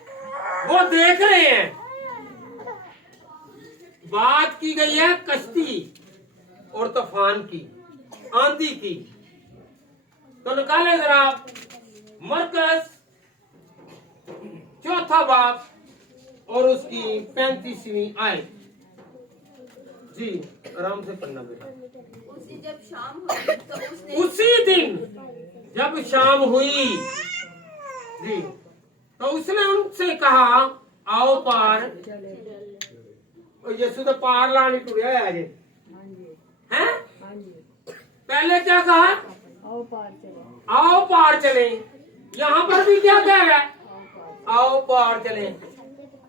वो देख रहे हैं। बात की गई है कश्ती और तूफान की, आंधी की। तो निकाले जरा मरकस 4था बाब और उसकी 35वीं आयत। जी आराम से पढ़ना बेटा। उसी जब शाम हुई तो उसने उसी दिन जब शाम हुई, जी, तो उसने उनसे कहा, आओ पार। यीशु तो पार लाने टुरिया है आज, हैं? पहले क्या कहा? आओ पार चले। यहाँ पर भी क्या कह रहा है? आओ पार चले।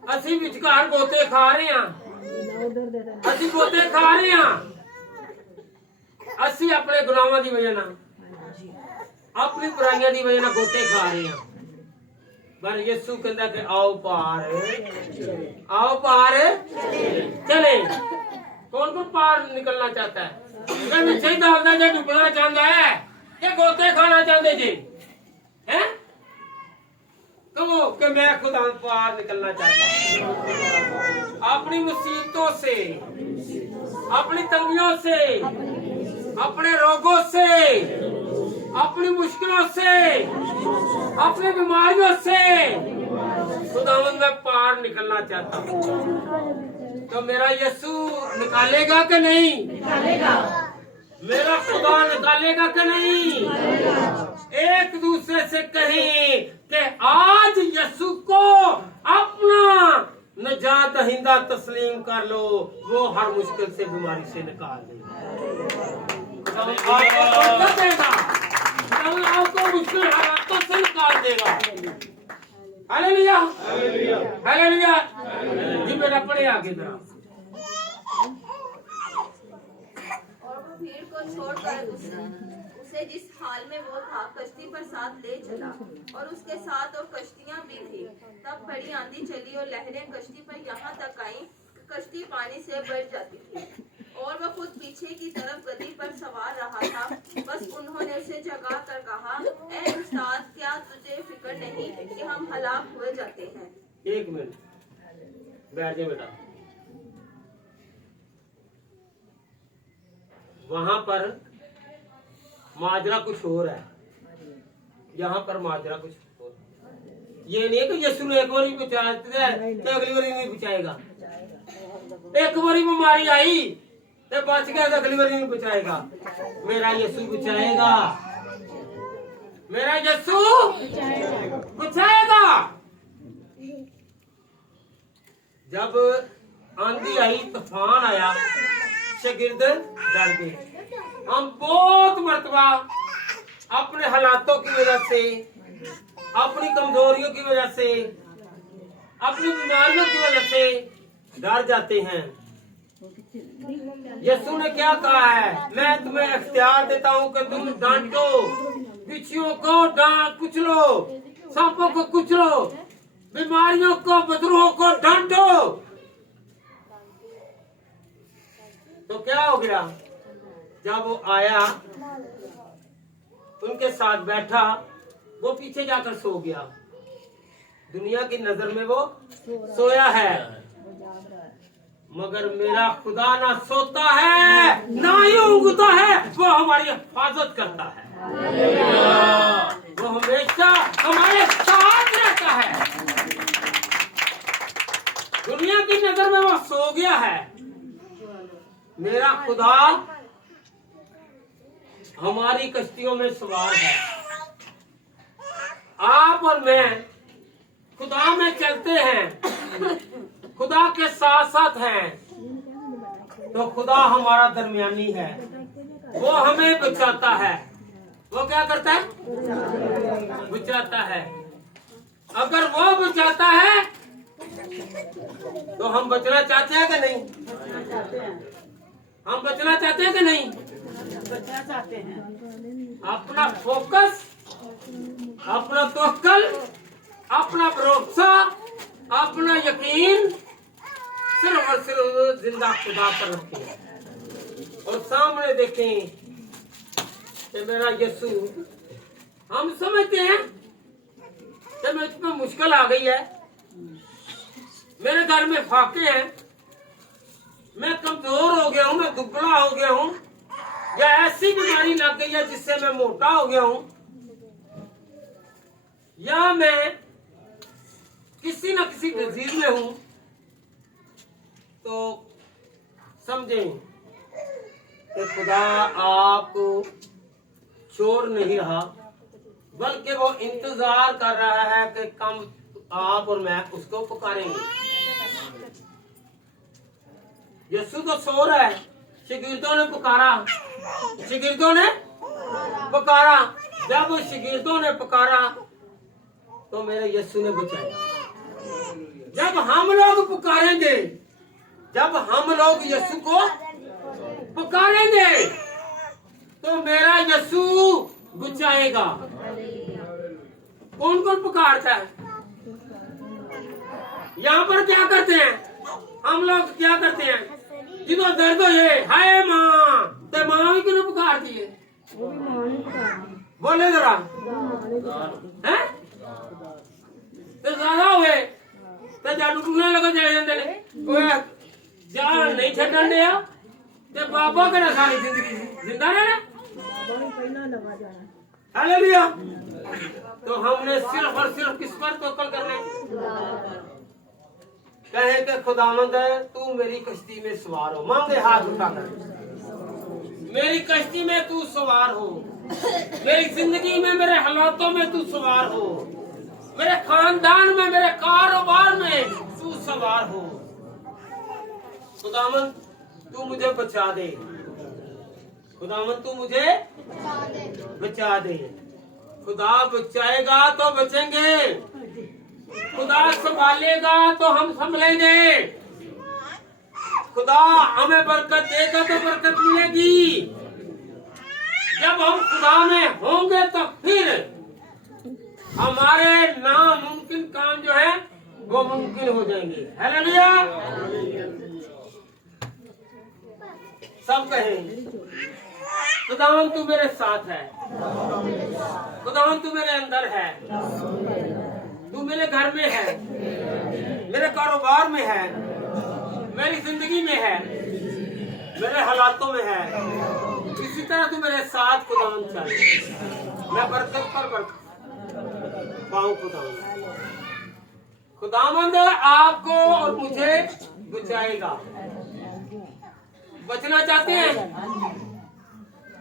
असी विचकार गोते खा रहे हैं, असी गोते खा रहे हैं, असी अपने गुनाहों की वजह ना, अपनी बुराइयां की वजह ना गोते खा रहे हैं। पर यीशु कहता कि आओ पार चले। कौन कौन पार निकलना चाहता है? अगर नीचे डालना जो डूबना चाहता है या गोते खाना चाहते जी हैं? कहो कि मैं खुदा पार निकलना चाहता हूँ अपनी मुसीबतों से, अपनी तंगियों से, अपने रोगों से, अपनी मुश्किलों से, अपनी बीमारियों से खुदावंद मैं पार निकलना चाहता हूँ। तो मेरा यीशु निकालेगा कि नहीं? निकालेगा। मेरा खुदा निकालेगा कि नहीं? एक दूसरे से कहें कि आज यीशु को अपना नजात दहिंदा तस्लीम कर लो, वो हर मुश्किल से बीमारी से निकाल देगा, आपको मुश्किल हालातों से निकाल देगा। Hallelujah, hallelujah. जी मेरा पढ़े आगे जरा। और वो भीड़ को छोड़कर उसे जिस हाल में वो था कश्ती पर साथ ले चला, और उसके साथ और कश्तियां भी थी। तब बड़ी आंधी चली और लहरें कश्ती पर यहाँ तक आईं कि कश्ती पानी से भर जाती थी, और वह खुद पीछे की तरफ गद्दी पर सवार रहा था। बस उन्होंने उसे जगा कर कहा, ऐ उस्ताद, क्या तुझे फिक्र नहीं कि हम हलाक हुए जाते हैं? एक मिनट बैठ जाए बेटा। वहां पर माजरा कुछ और है, यहाँ पर माजरा कुछ और। ये नहीं है कि यीशु ने एक बार ही बचाया तो अगली बार नहीं बचाएगा। एक बारी बीमारी आई तो बच गया तो अगली बार नहीं बचाएगा। मेरा यीशु बचाएगा, मेरा यीशु बचाएगा। जब आंधी आई, तूफान आया, शागिर्द डर गए। हम बहुत मर्तबा अपने हालातों की वजह से, अपनी कमजोरियों की वजह से, अपनी बीमारियों की वजह से डर जाते हैं। यीशु ने क्या कहा है? मैं तुम्हें इख्तियार देता हूँ कि तुम डांटो, बिच्छुओं को डांट कुचलो, सांपों को कुचलो, बीमारियों को, बदरूहों को डांटो। तो क्या हो गया? जब वो आया, उनके साथ बैठा, वो पीछे जाकर सो गया। दुनिया की नजर में वो सोया है, मगर मेरा खुदा ना सोता है ना ही ऊँघता है, वो हमारी हिफाजत करता है, वो हमेशा हमारे साथ रहता है। दुनिया की नजर में वो सो गया है, मेरा खुदा हमारी कश्तियों में सवार है। आप और मैं खुदा में चलते हैं, खुदा के साथ साथ हैं, तो खुदा हमारा दरमियानी है, वो हमें बचाता है। वो क्या करता है? बचाता है। अगर वो बचाता है तो हम बचना चाहते हैं कि नहीं? हम बचना चाहते हैं कि नहीं? बचना चाहते हैं। अपना फोकस, अपना तवक्कल, अपना भरोसा, अपना यकीन सिर्फ और सिर्फ जिंदा खुदा पर रखें और सामने देखें कि मेरा यीशु। हम समझते हैं कि मुझ पर मुश्किल आ गई है, मेरे घर में फाके हैं, मैं कमजोर हो गया हूँ, मैं दुबला हो गया हूँ, या ऐसी बीमारी लग गई है जिससे मैं मोटा हो गया हूँ, या मैं किसी न किसी डिजीज में हूँ, तो समझें कि खुदा आपको छोड़ नहीं रहा, बल्कि वो इंतजार कर रहा है कि कम आप और मैं उसको पुकारेंगे। यीशु तो सो रहा है, शागिर्दों ने पुकारा, शागिर्दों ने पुकारा। जब शागिर्दों ने पुकारा तो मेरे यीशु ने बचाया। जब हम लोग पुकारेंगे, जब हम लोग यीशु को पुकारेंगे तो मेरा यीशु बचाएगा। कौन कौन पुकारता है? यहाँ पर क्या करते हैं हम लोग? क्या करते हैं? जिदों दर्द होए हाय मां ते मां भी किनु पुकार दिए बोले जरा हैं ते ज्यादा होए ते जादू टूने लगे चले जांदे ने ओए जान नहीं छड्डण दिया ते बाबा कने सारी जिंदगी जिंदा रहना हालेलुया। तो हमने सिर्फ और सिर्फ किस पर तवक्कल करना है? कहे कि खुदावंद तू मेरी कश्ती में सवार हो, मांगे हाथ उठाकर मेरी कश्ती में तू सवार हो, मेरी जिंदगी में मेरे हालातों में तू सवार हो, मेरे खानदान में मेरे कारोबार में तू सवार हो। खुदावंद तू मुझे बचा दे, खुदावंद तू मुझे बचा दे। खुदा बचाएगा तो बचेंगे, खुदा संभालेगा तो हम संभलेंगे, खुदा हमें बरकत देगा तो बरकत मिलेगी। जब हम खुदा में होंगे तो फिर हमारे नामुमकिन काम जो है वो मुमकिन हो जाएंगे। हालेलुया। सब कहें खुदावन तू मेरे साथ है, खुदावन तू मेरे अंदर है, तू मेरे घर में है, मेरे कारोबार में है, मेरी जिंदगी में है, मेरे हालातों में है। इसी तरह तू मेरे साथ खुदावन चल, मैं बरकत पर बरकत पाऊं। खुदावंद आपको और मुझे बचाएगा। बचना चाहते हैं?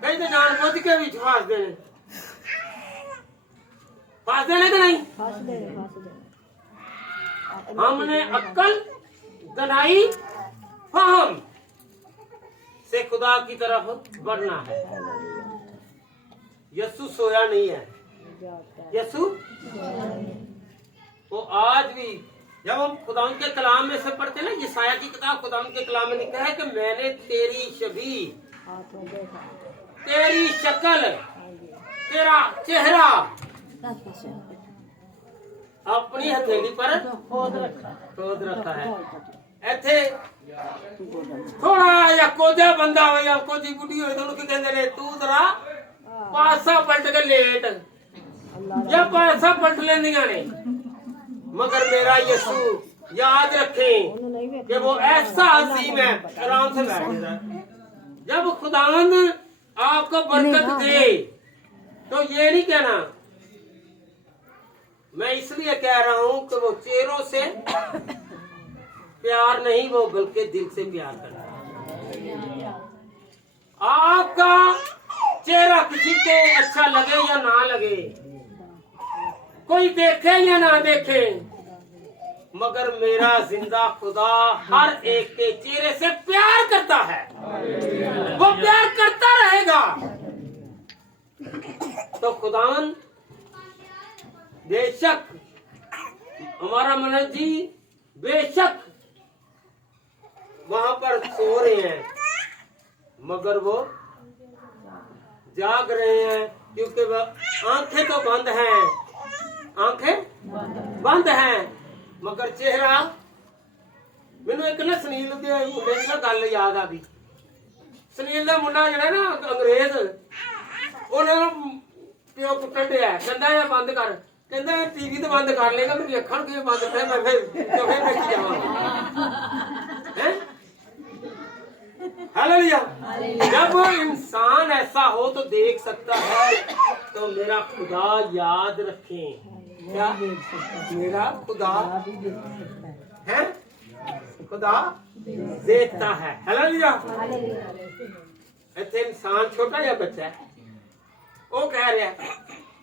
कहीं तो जानबूझ के भी फांस देने, फांस देने के नहीं। हमने अक्ल दनाई फहम से खुदा की तरफ बढ़ना है। यीशु सोया नहीं है, यीशु वो आज भी जब हम खुदा के कलाम में से पढ़ते ना, यशायाह की किताब खुदा के कलाम में लिखा है कि मैंने तेरी छवि, तेरी शक्ल, तेरा चेहरा अपनी हथेली पर खोद रखा है। ऐथे थोड़ा या कोजा बंदा हो या कोजी बुढ़ी हो तो उनके कहते ने तू जरा पासा पलट के लेट या पासा पलट लेंदियां ने, मगर मेरा यीशु याद रखें कि वो ऐसा अजीम है। आराम से बैठे। जब खुदावंद आपको बरकत दे तो ये नहीं कहना, मैं इसलिए कह रहा हूं कि वो चेहरों से प्यार नहीं, वो बल्कि दिल से प्यार करता है। आपका चेहरा किसी को अच्छा लगे या ना लगे, कोई देखे या ना देखे, मगर मेरा जिंदा खुदा हर एक के चेहरे से प्यार करता है, वो प्यार करता रहेगा। तो खुदावन बेशक हमारा मनोज जी बेशक वहां पर सो रहे हैं, मगर वो जाग रहे हैं, क्योंकि वह आंखें तो बंद हैं, आंखें बंद हैं, मगर चेहरा। मैनू एक ना सुनील के मुंडे की गल याद आ गई। सुनील का मुंडा जरा ना अंग्रेज, उन्होंने प्यो कुट्टन दिया, कहता है बंद कर, कहता टीवी तो बंद कर लेगा, मेरी अखा क्यों बंद कर, मैं फिर देखी जाऊंगा। हालेलुया। जब इंसान ऐसा हो तो देख सकता है, तो मेरा खुदा याद रखें, क्या मेरा खुदा है, खुदा देखता है। हालेलुया। इतने इंसान छोटा या बच्चा है, वो कह रहा है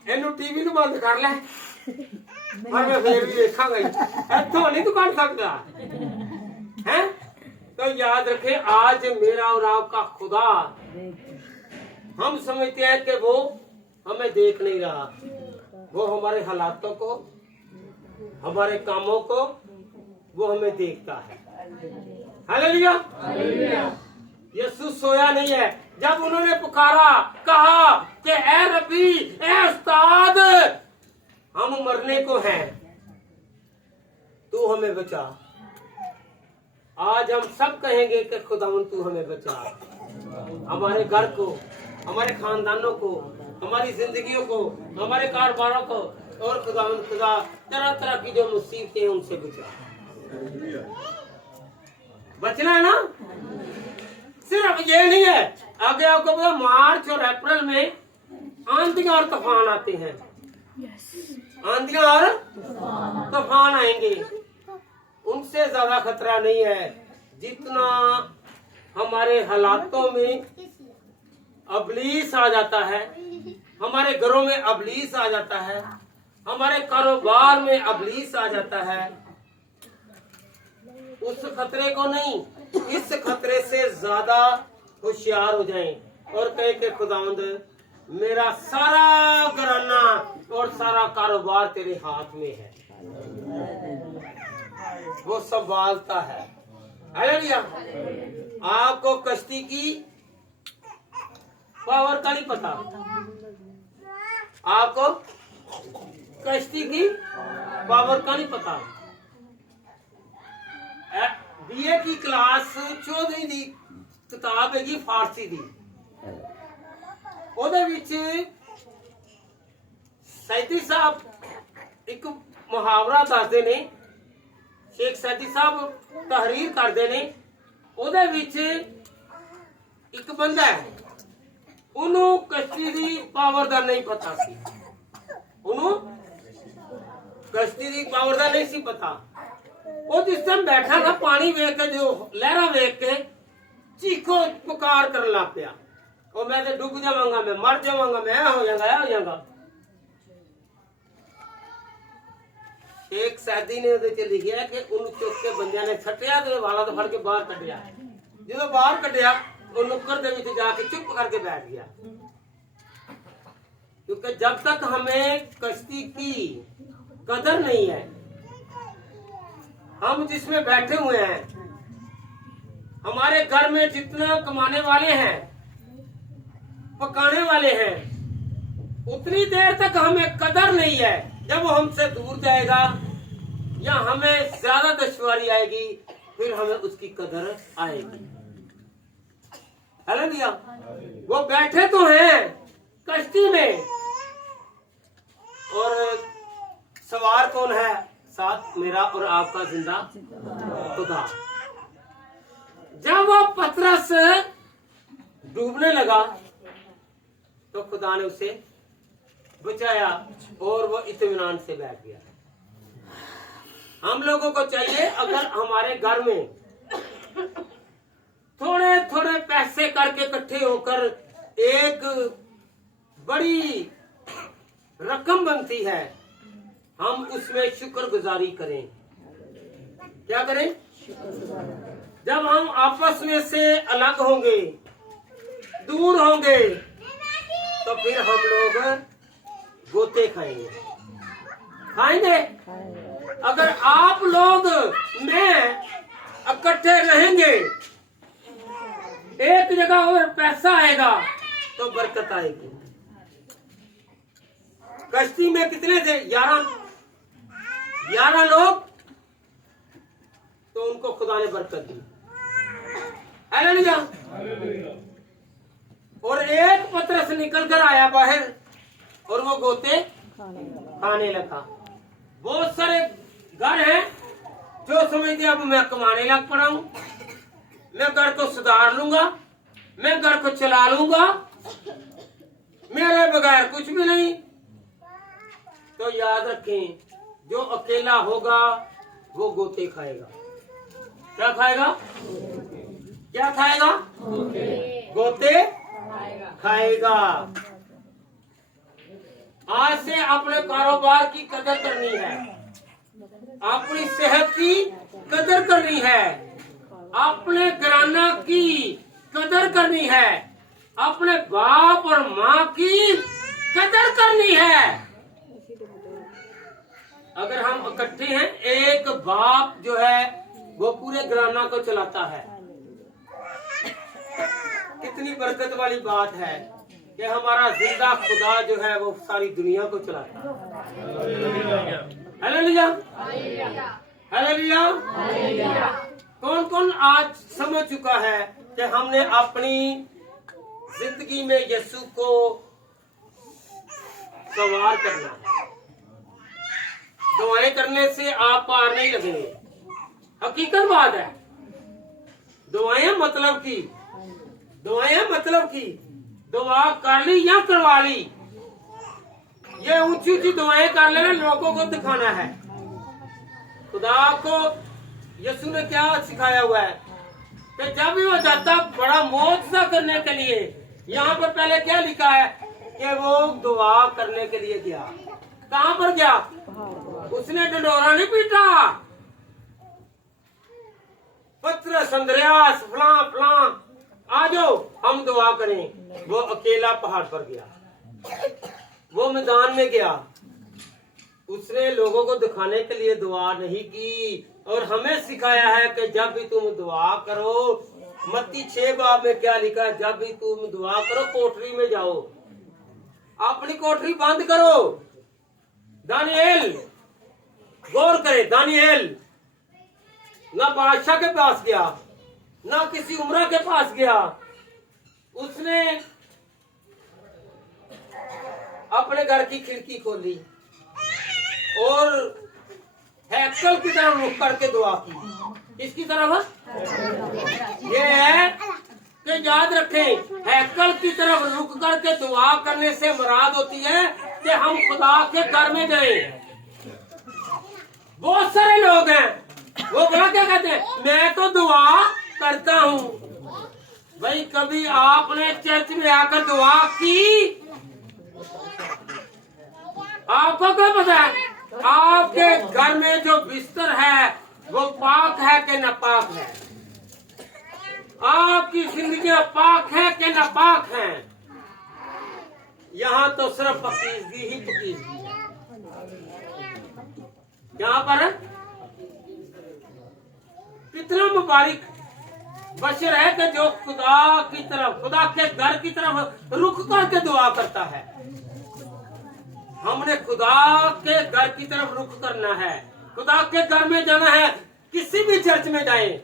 इनू टीवी तो बंद कर ले, पर मैं फिर भी देखा गई, इतों नहीं तू कर सकता है। तो याद रखें, आज मेरा और आपका खुदा, हम समझते हैं कि वो हमें देख नहीं रहा, वो हमारे हालातों को, हमारे कामों को वो हमें देखता है। हालेलुया। यीशु सोया नहीं है। जब उन्होंने पुकारा, कहा कि ऐ रब्बी, ऐ उस्ताद, हम मरने को हैं, तू हमें बचा। आज हम सब कहेंगे कि खुदावन तू हमें बचा, हमारे घर को, हमारे खानदानों को, हमारी जिंदगियों को, हमारे कारोबारों को, और खुदावन खुदा तरह तरह की जो मुसीबतें हैं उनसे बचा। बचना है ना, सिर्फ ये नहीं है, आगे आपको पता मार्च और अप्रैल में आंधियां और तूफान आते हैं। आंधियां और तूफान आएंगे, उनसे ज्यादा खतरा नहीं है जितना हमारे हालातों में अबलीस आ जाता है, हमारे घरों में अबलीस आ जाता है, हमारे कारोबार में अबलीस आ जाता है। उस खतरे को नहीं, इस खतरे से ज्यादा होशियार हो जाएं और कहे कि खुदावंद मेरा सारा घराना और सारा कारोबार तेरे हाथ में है, वो संभालता है। हालेलुया। आपको कश्ती की पावर का नहीं पता, आपको कश्ती की पावर का नहीं पता। बीए की क्लास 14वीं दी किताब हैगी फारसी दी, ਉਹਦੇ ਵਿੱਚ ਸੈਦੀ ਸਾਹਿਬ ਇੱਕ ਮੁਹਾਵਰਾ ਦੱਸਦੇ ਨੇ, ਸ਼ੇਖ ਸੈਦੀ ਸਾਹਿਬ ਤਹਰੀਰ ਕਰਦੇ ਨੇ। ਉਹਦੇ ਵਿੱਚ ਇੱਕ ਬੰਦਾ ਹੈ, ਉਹਨੂੰ ਕਸ਼ਤੀ ਦੀ ਪਾਵਰ ਦਾ ਨਹੀਂ ਪਤਾ ਸੀ, ਉਹਨੂੰ ਕਸ਼ਤੀ ਦੀ ਪਾਵਰ ਦਾ ਨਹੀਂ ਸੀ ਪਤਾ। ਉਹ ਜਿਸ ਟਾਈਮ ਬੈਠਾ ਨਾ ਪਾਣੀ ਵੇਖ ਕੇ, ਜੋ ਲਹਿਰਾਂ ਵੇਖ ਕੇ ਚੀਖੋ ਪੁਕਾਰ ਕਰਨ ਲੱਗ ਪਿਆ, ਉਹ ਮੈਂ ਤੇ ਡੁੱਬ ਜਾਵਾਂਗਾ, ਮੈਂ ਮਰ ਜਾਵਾਂਗਾ, ਮੈਂ ਹੋ ਜਾਵਾਂਗਾ। ਇੱਕ ਸੈਦੀ ਨੇ ਉਹਦੇ ਚ ਲਿਖਿਆ ਕਿ ਉਹਨੂੰ ਚੁੱਕ ਕੇ ਬੰਦਿਆਂ ਨੇ ਛੱਟਿਆ ਤੇ ਵਾਲਾਂ ਤੋਂ ਫੜ ਕੇ ਬਾਹਰ ਕੱਢਿਆ। ਜਦੋਂ ਬਾਹਰ ਕੱਢਿਆ ਉਹ ਨੁੱਕਰ ਦੇ ਵਿੱਚ ਜਾ ਕੇ ਚੁੱਪ ਕਰਕੇ बैठ गया, क्योंकि जब तक हमें कश्ती की कदर नहीं है, हम जिसमें बैठे हुए हैं, हमारे घर में जितना कमाने वाले हैं, पकाने वाले हैं, उतनी देर तक हमें कदर नहीं है। जब वो हमसे दूर जाएगा या हमें ज्यादा दुश्वारी आएगी, फिर हमें उसकी कदर आएगी। हालेलुया। वो बैठे तो हैं कश्ती में, और सवार कौन है? साथ मेरा और आपका जिंदा खुदा। जब वो पतरस डूबने लगा तो खुदा ने उसे बचाया और वो इत्मीनान से बैठ गया। हम लोगों को चाहिए, अगर हमारे घर में थोड़े थोड़े पैसे करके इकट्ठे होकर एक बड़ी रकम बनती है, हम उसमें शुक्रगुजारी करें। क्या करें? जब हम आपस में से अलग होंगे, दूर होंगे, तो फिर हम लोग गोते खाएंगे। अगर आप लोग में इकट्ठे रहेंगे, एक जगह और पैसा आएगा तो बरकत आएगी। कश्ती में कितने थे? 11 लोग, तो उनको खुदा ने बरकत दी। हालेलुया। और एक पतरस निकल कर आया बाहर और वो गोते खाने लगा। बहुत सारे घर हैं जो समझते अब मैं कमाने लग पड़ा हूं, मैं घर को सुधार लूंगा, मैं घर को चला लूंगा, मेरे बगैर कुछ भी नहीं। तो याद रखें, जो अकेला होगा वो गोते खाएगा। क्या खाएगा? क्या खाएगा? गोते खाएगा। आज से अपने कारोबार की कदर करनी है, अपनी सेहत की कदर करनी है, अपने घराना की कदर करनी है, अपने बाप और माँ की कदर करनी है। अगर हम इकट्ठे हैं, एक बाप जो है वो पूरे घराना को चलाता है। कितनी बरकत वाली बात है कि हमारा जिंदा खुदा जो है वो सारी दुनिया को चलाता है। Hallelujah, hallelujah. कौन कौन आज समझ चुका है कि हमने अपनी जिंदगी में यीशु को सवार करना है। दुआएं करने से आप पार नहीं लगेंगे, हकीकत बात है। दुआएं मतलब की दुआ कर ली या करवा ली, ये ऊंची ऊंची दुआएं कर लेना, लोगों को दिखाना है। खुदा को यीशु ने क्या सिखाया हुआ है कि जब भी वो जाता बड़ा मोजज़ा करने के लिए, यहाँ पर पहले क्या लिखा है कि वो दुआ करने के लिए गया। कहाँ पर गया? उसने ढिंढोरा नहीं पीटा, पतरस अंद्रयास फलां आ जाओ हम दुआ करें। वो अकेला पहाड़ पर गया, वो मैदान में गया। उसने लोगों को दिखाने के लिए दुआ नहीं की। और हमें सिखाया है कि जब भी तुम दुआ करो, मत्ती 6 बाब में क्या लिखा है, जब भी तुम दुआ करो कोठरी में जाओ, अपनी कोठरी बंद करो। दानिएल गौर करे, दानिएल ना बादशाह के पास गया, ना किसी उमरा के पास गया, उसने अपने घर की खिड़की खोली और हैकल की तरफ रुख करके दुआ की। किसकी तरफ? ये है कि याद रखें, हैकल की तरफ रुख करके दुआ करने से मुराद होती है कि हम खुदा के घर में जाएं। बहुत सारे लोग हैं, वो बड़ा क्या कहते हैं, मैं तो दुआ करता हूँ। भाई कभी आपने चर्च में आकर दुआ की? आपको क्या पता है आपके घर में जो बिस्तर है वो पाक है कि नापाक है? आपकी जिंदगियां पाक है कि नापाक है? यहाँ तो सिर्फ पकीज़गी ही पकीज़गी है। यहाँ पर कितना मुबारक बशर है कि जो खुदा की तरफ, खुदा के घर की तरफ रुख करके दुआ करता है। हमने खुदा के घर की तरफ रुख करना है, खुदा के घर में जाना है। किसी भी चर्च में जाएं,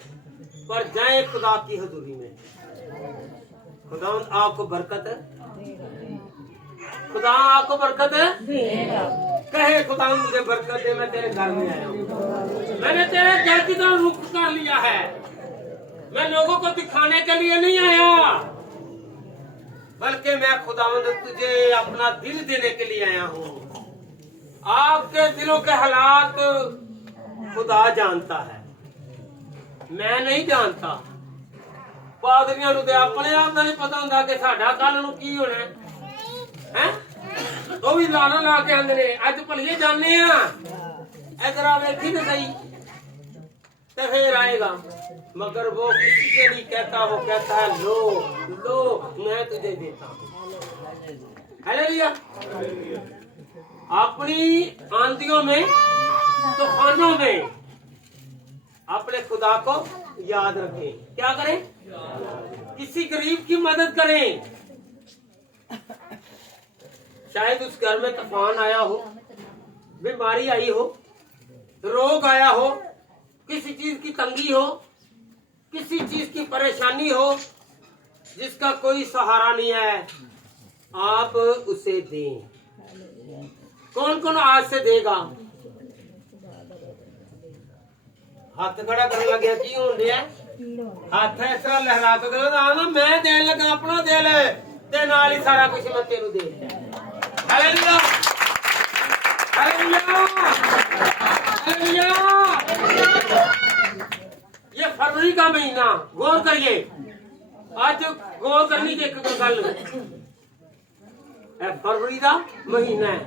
पर जाएं खुदा की हजूरी में। खुदा आपको बरकत है, खुदा आपको बरकत है। कहे खुदा मुझे बरकत दे, मैं तेरे घर में आया हूँ, मैंने तेरे घर की तरफ रुख कर लिया है। मैं लोगों को दिखाने के लिए नहीं आया, बल्कि मैं खुदावंद तुझे अपना दिल देने के लिए आया हूँ। आपके दिलों के हालात खुदा जानता है, मैं नहीं जानता। पादरियां नूं ते अपने आप दा नहीं पता हुंदा कि साडा कल नूं की होना है। वो भी लाना ला के आंदे ने अज भलिए जाने आ, इधर आ वेखी तो सही, तो फिर आएगा। मगर वो किसी से नहीं कहता, वो कहता है लो लो मैं तुझे देता हूँ। हालेलुया। अपनी आंधियों में, तूफानों में अपने खुदा को याद रखें। क्या करें? किसी गरीब की मदद करें। शायद उस घर में तूफान आया हो, बीमारी आई हो, रोग आया हो, किसी चीज की तंगी हो, किसी चीज की परेशानी हो, जिसका कोई सहारा नहीं है, आप उसे दें। कौन कौन आज से देगा? हाथ खड़ा करने लगे की हो रहा है, हाथ इस तरह लहरा के ना मैं देन लगा अपना दिल ते नाल ही सारा कुछ मैं तेनू दे दिया। Hallelujah hallelujah hallelujah. ये फरवरी का महीना, गौर करिए, आज गौर करनी चाहिए कोई गल। फरवरी का महीना है,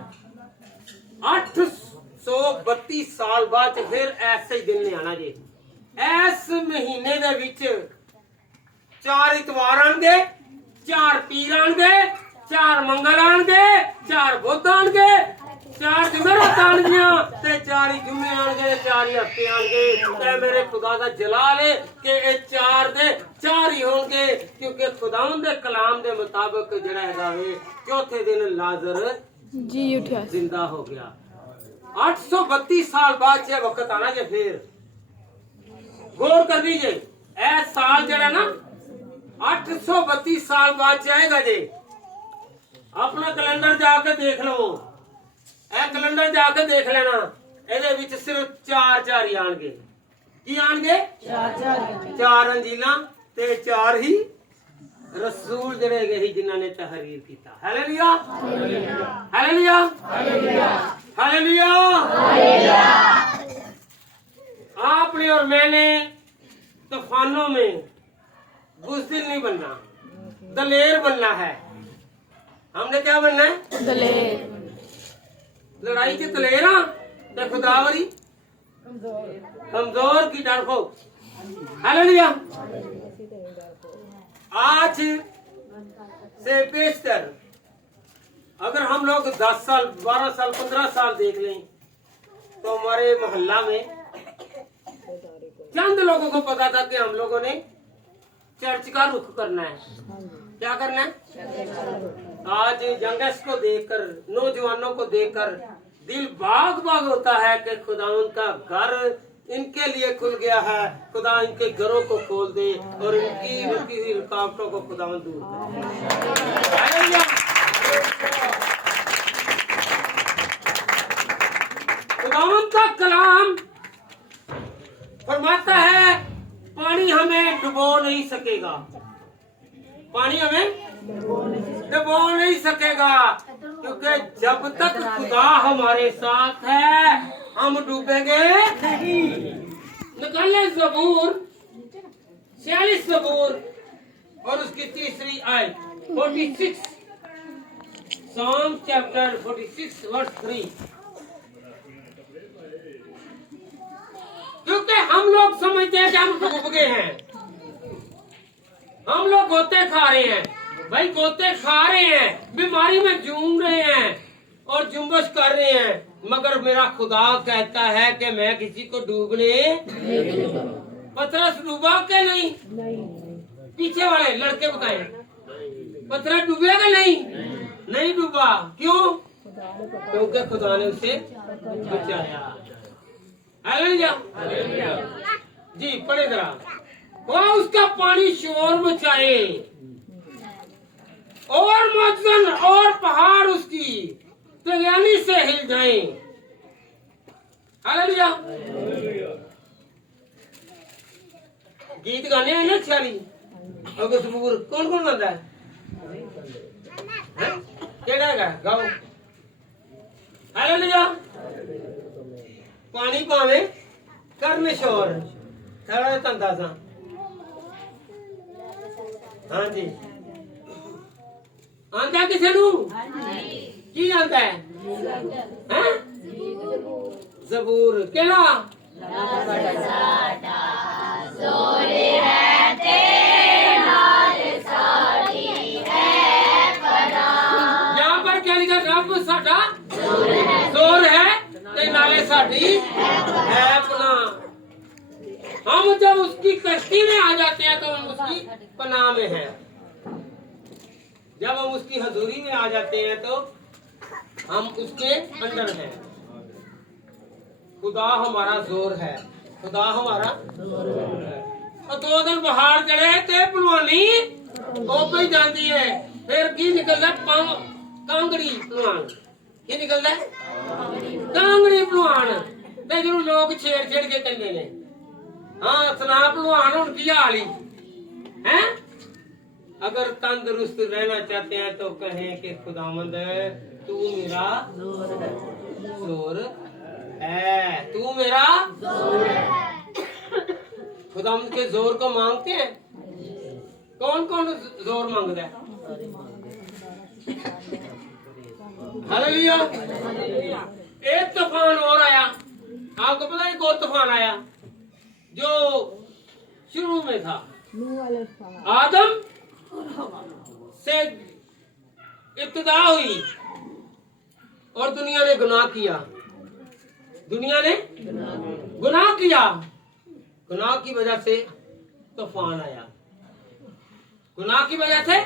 832 साल बाद फिर ऐसे ही दिन ने आना जी। इस महीने दे विच 4 इतवार आएंगे, 4 पीर आएंगे, 4 मंगल आएंगे, 4 बुध आएंगे, 4 जुमेरात आएंगियां ते 4 ही जुमे आएंगे, 4 ही हफ्ते आएंगे। ते मेरे खुदा दा जलाल है कि ये 4 दे 4 ही होंगे, क्योंकि खुदावंद दे कलाम दे मुताबिक जिहड़ा हैगा वे चौथे दिन लाजर जी उठा, जिंदा हो गया। 832 साल बाद ये वक्त आना जे फिर गौर कर दीजिए ए साल जरा ना 832 साल बाद जाएगा जी। अपना कैलेंडर जाके देख लो, ए कैलेंडर जाके देख लेना, ਇਹਦੇ ਵਿੱਚ ਸਿਰਫ 4 ਹੀ ਆਣਗੇ। ਕੀ ਆਣਗੇ? 4 ਅੰਜੀਲਾਂ ਤੇ 4 ਹੀ रसूल जड़े गए जिन्हों ने तहरीर किया। Hallelujah hallelujah hallelujah. आपने और मैंने तूफानों में बुज़दिल नहीं बनना, दलेर बनना है। हमने क्या बनना है? दलेर। लड़ाई के दलेर तो खुदावरी कमजोर की डरपोक। हालेलुया। आज से बेशतर अगर हम लोग 10 साल 12 साल 15 साल देख लें तो हमारे मोहल्ला में चंद लोगों को पता था कि हम लोगों ने चर्च का रुख करना है। क्या करना है? आज यंगस्ट को देखकर, नौजवानों को देखकर दिल बाग बाग होता है कि खुदा उनका घर इनके लिए खुल गया है। खुदा इनके घरों को खोल दे और इनकी रुकी हुई रुकावटों को खुदा दूर करे। खुदावंद का कलाम फरमाता है पानी हमें डुबो नहीं सकेगा, पानी हमें डुबो नहीं सकेगा, क्योंकि जब तक खुदा हमारे साथ है हम डूबेंगे नहीं। निकाले ज़बूर 46 ज़बूर और उसकी तीसरी आयत 46, Psalm chapter 46 verse 3। क्योंकि हम लोग समझते हैं कि हम डूब गए हैं, हम लोग गोते खा रहे हैं, भाई गोते खा रहे हैं, बीमारी में जूझ रहे हैं और जुम्बश कर रहे हैं, मगर मेरा खुदा कहता है कि मैं किसी को डूबने नहीं दूंगा। पतरस डूबा के नहीं? पीछे वाले लड़के बताएं, पतरस डूबेगा नहीं? नहीं डूबा। क्यों? क्योंकि खुदा ने उसे बचाया। हालेलुया जी। पढ़े जरा। वो उसका पानी शोर मचाए और मौजन और पहाड़ उसकी तगयानी से हिल जाए। हालेलुया। गीत गाने हैं ना 46 और ज़बूर कौन कौन गाता है? केड़ा है? गाओ। हालेलुया। पानी पावे करने शोर थोड़ा तंदा सा। हाँ जी। आंदा किसे नू? की आंदा है? हैं? ज़बूर केड़ा? यहाँ पर क्या लिखा? रब साडा जोर है ते नाले साडी है पना। हम जब उसकी कश्ती में आ जाते हैं तो हम उसकी पनाह में हैं। जब हम उसकी हजूरी में आ जाते हैं तो हम उसके अंदर हैं। खुदा हमारा जोर है, खुदा हमारा जोर है। और 2 दिन बाहर चढ़े थे पलवानी ओपी जाती है, फिर की निकलता कांगड़ी पलवान। की निकलता है? कांगड़ी पलवान। ते जो लोग छेड़ छेड़ के कहते ने हाँ सना पलवान उनकी हाली है। अगर तंदुरुस्त रहना चाहते हैं तो कहें कि खुदावंद तू मेरा जोर है, तू मेरा जोर है। खुदावंद के जोर को मांगते हैं। कौन कौन जोर मांगता है? हालेलुया। एक तूफान और आया, आपको पता है? एक और तूफान आया जो शुरू में था। आदम से इब्तिदा हुई और दुनिया ने गुनाह किया। दुनिया ने गुनाह किया, गुनाह की वजह से तूफान आया। गुनाह की वजह से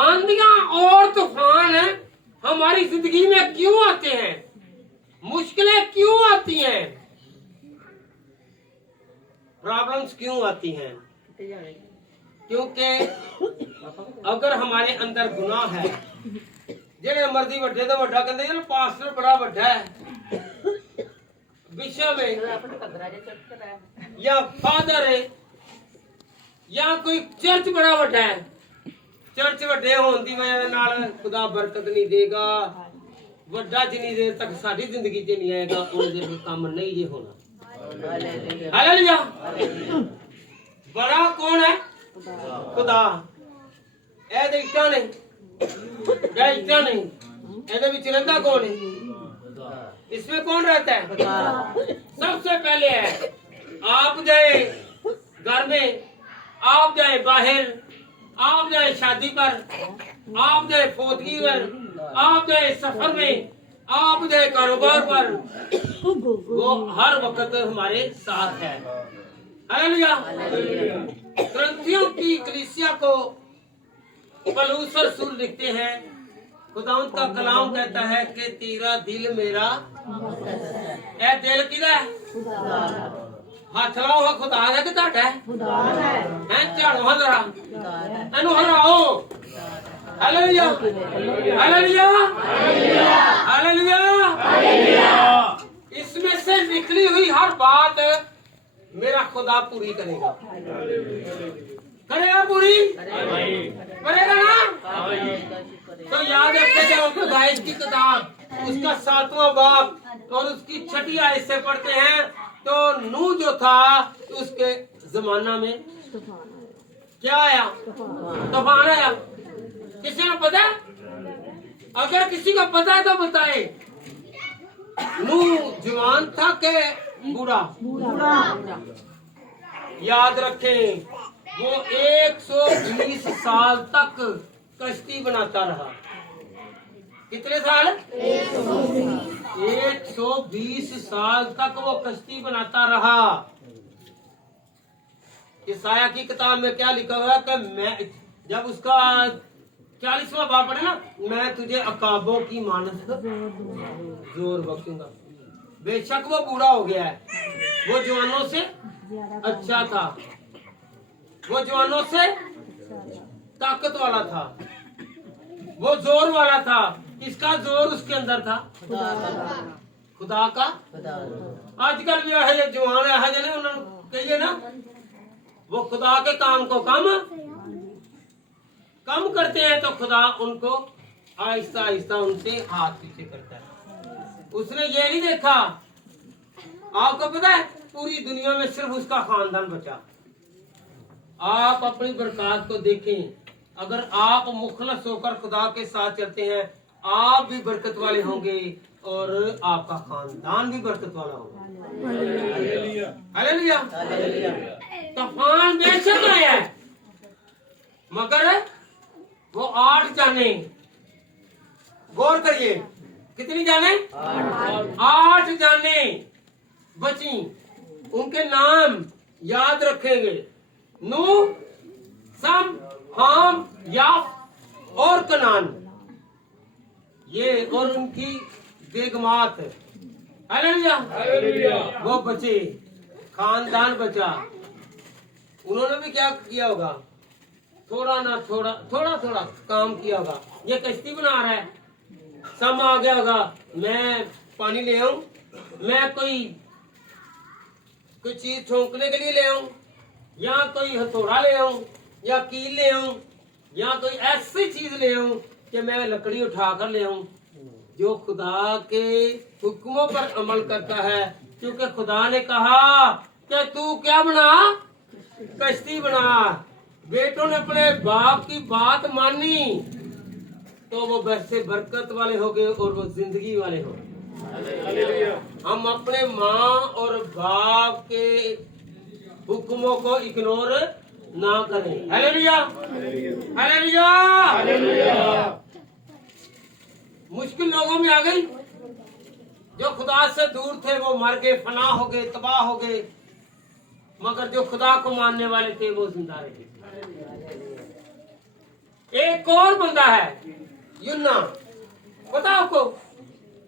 आंधियां और तूफान हमारी जिंदगी में क्यों आते हैं? मुश्किलें क्यों आती हैं? प्रॉब्लम्स क्यों आती हैं? क्योंकि अगर हमारे अंदर गुनाह है, जेड़े मर्जी वड्डे तो वड्डा कहते हैं पास्टर बड़ा वड्डा है विश्व में, या फादर है, या कोई चर्च बड़ा वड्डा है, चर्च वड्डे होने की वजह नाल खुदा बरकत नहीं देगा। वड्डा जिन्नी देर तक साडी जिंदगी च नहीं आएगा उन्नी देर तक काम नहीं ये होना। हालेलुया। बड़ा कौन है? खुदा। ए दे इट्टां ने, ए इट्टां नहीं, ए विच रहिंदा कौन है? इसमें कौन रहता है? सबसे पहले है आप जाए घर में, आप जाए बाहर, आप जाए शादी पर, आप जाए फोतगी पर, आप जाए सफर में, आप जाए कारोबार पर, वो हर वक्त हमारे साथ है। हालेलुया। ग्रंथियों की कलीसिया को पौलुस रसूल लिखते हैं, खुदावंद का कलाम कहता है कि तेरा दिल मेरा, ए दिल किदा है? हाथ लाओ, खुदा है कि ਤੁਹਾਡਾ है? हैं झाड़ो हां जरा, एनु हराओ। Hallelujah, hallelujah, hallelujah, hallelujah. इसमें से निकली हुई हर बात मेरा खुदा पूरी करेगा। करेगा पूरी? करेगा ना? तो याद रखते जाओ पैदाइश की किताब उसका 7वां बाब और उसकी 6ठी आयत से पढ़ते हैं तो नूह जो था उसके जमाना में क्या आया? तूफान आया। किसी को पता है? अगर किसी को पता है तो बताए। नूह जवान था के बूढ़ा? याद रखें वो 120 साल तक कश्ती बनाता रहा। कितने साल? 120 साल तक वो कश्ती बनाता रहा। ईसाया की किताब में क्या लिखा हुआ है कि मैं जब उसका 40वां बाब पढ़े ना, मैं तुझे अकाबों की मानस जोर बख्शूंगा। बेशक वो बूढ़ा हो गया है, वो जवानों से अच्छा था, वो जवानों से ताकत वाला था, वो जोर वाला था। किसका जोर उसके अंदर था? खुदा का। आजकल भी है जवान है जने उन्होंने कहिए ना, वो खुदा के काम को कम करते हैं तो खुदा उनको आहिस्ता आहिस्ता उनसे हाथ पीछे करता है। उसने ये नहीं देखा, आपको पता है पूरी दुनिया में सिर्फ उसका खानदान बचा। आप अपनी बरकत को देखें, अगर आप मुखलस होकर खुदा के साथ चलते हैं आप भी बरकत वाले होंगे और आपका खानदान भी बरकत वाला होगा। हालेलुया। तूफान बेशक आया है मगर वो 8 जाने, गौर करिए कितनी जाने? 8 जाने बची। उनके नाम याद रखेंगे, नूह, सम, हाम, याफ और कनान, ये और उनकी बेगमात। हालेलुया। वो बचे, खानदान बचा। उन्होंने भी क्या किया होगा? थोड़ा ना थोड़ा काम किया होगा। ये कश्ती बना रहा है, सम आ गया होगा मैं पानी ले आऊं, मैं कोई चीज छोंकने के लिए ले आऊं, या कोई हथौड़ा ले आऊं, या कील ले आऊं, या कोई ऐसी चीज ले आऊं कि मैं लकड़ी उठाकर ले आऊं। जो खुदा के हुक्मों पर अमल करता है, क्योंकि खुदा ने कहा कि तू क्या बना? कश्ती बना। बेटों ने अपने बाप की बात मानी तो वो वैसे बरकत वाले हो गए और वो जिंदगी वाले हो गए। हम अपने माँ और बाप के हुक्मों को इग्नोर ना करें। Hallelujah, hallelujah, hallelujah. मुश्किल लोगों में आ गई, जो खुदा से दूर थे वो मर गए, फना हो गए, तबाह हो गए, मगर जो खुदा को मानने वाले थे वो जिंदा रहे। एक और बंदा है यूना, पता आपको?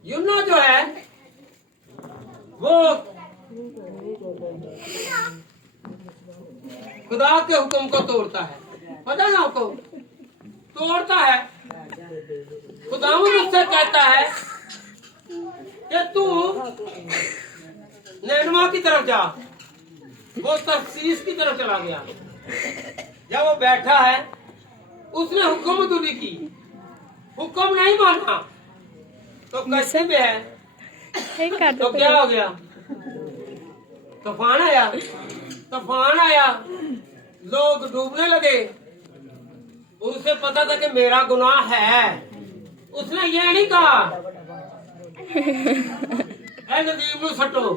यूना जो है वो खुदा के हुक्म को तोड़ता है, पता ना आपको, तोड़ता है। खुदावंद उससे कहता है कि तू नैनवा की तरफ जा। वो तर्शीश की तरफ चला गया। जब वो बैठा है, उसने हुक्म तुली की, हुक्म नहीं माना, तो कश्ती में है, तो क्या हो गया? तूफान आया, तूफान आया, लोग डूबने लगे। उसे पता था कि मेरा गुनाह है। उसने ये नहीं कहा ऐ नदीम नू सटो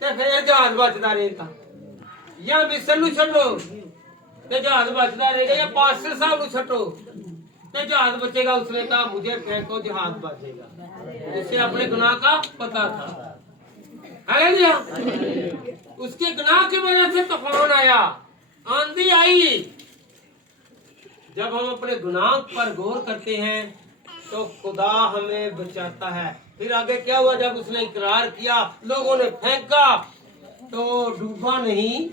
ते फिर जहाज बचता रहेगा, या मिस्र नू छो ते जहाज बचता रहेगा, या पास्टर साहब नू छो ते जहाज बचेगा। उसने कहा मुझे फेंको, जहाज बचेगा। उसे अपने गुनाह का पता था। हालेलुया। उसके गुनाह की वजह से तूफान आया, आंधी आई। जब हम अपने गुनाह पर गौर करते हैं तो खुदा हमें बचाता है। फिर आगे क्या हुआ? जब उसने इकरार किया, लोगों ने फेंका, तो डूबा नहीं,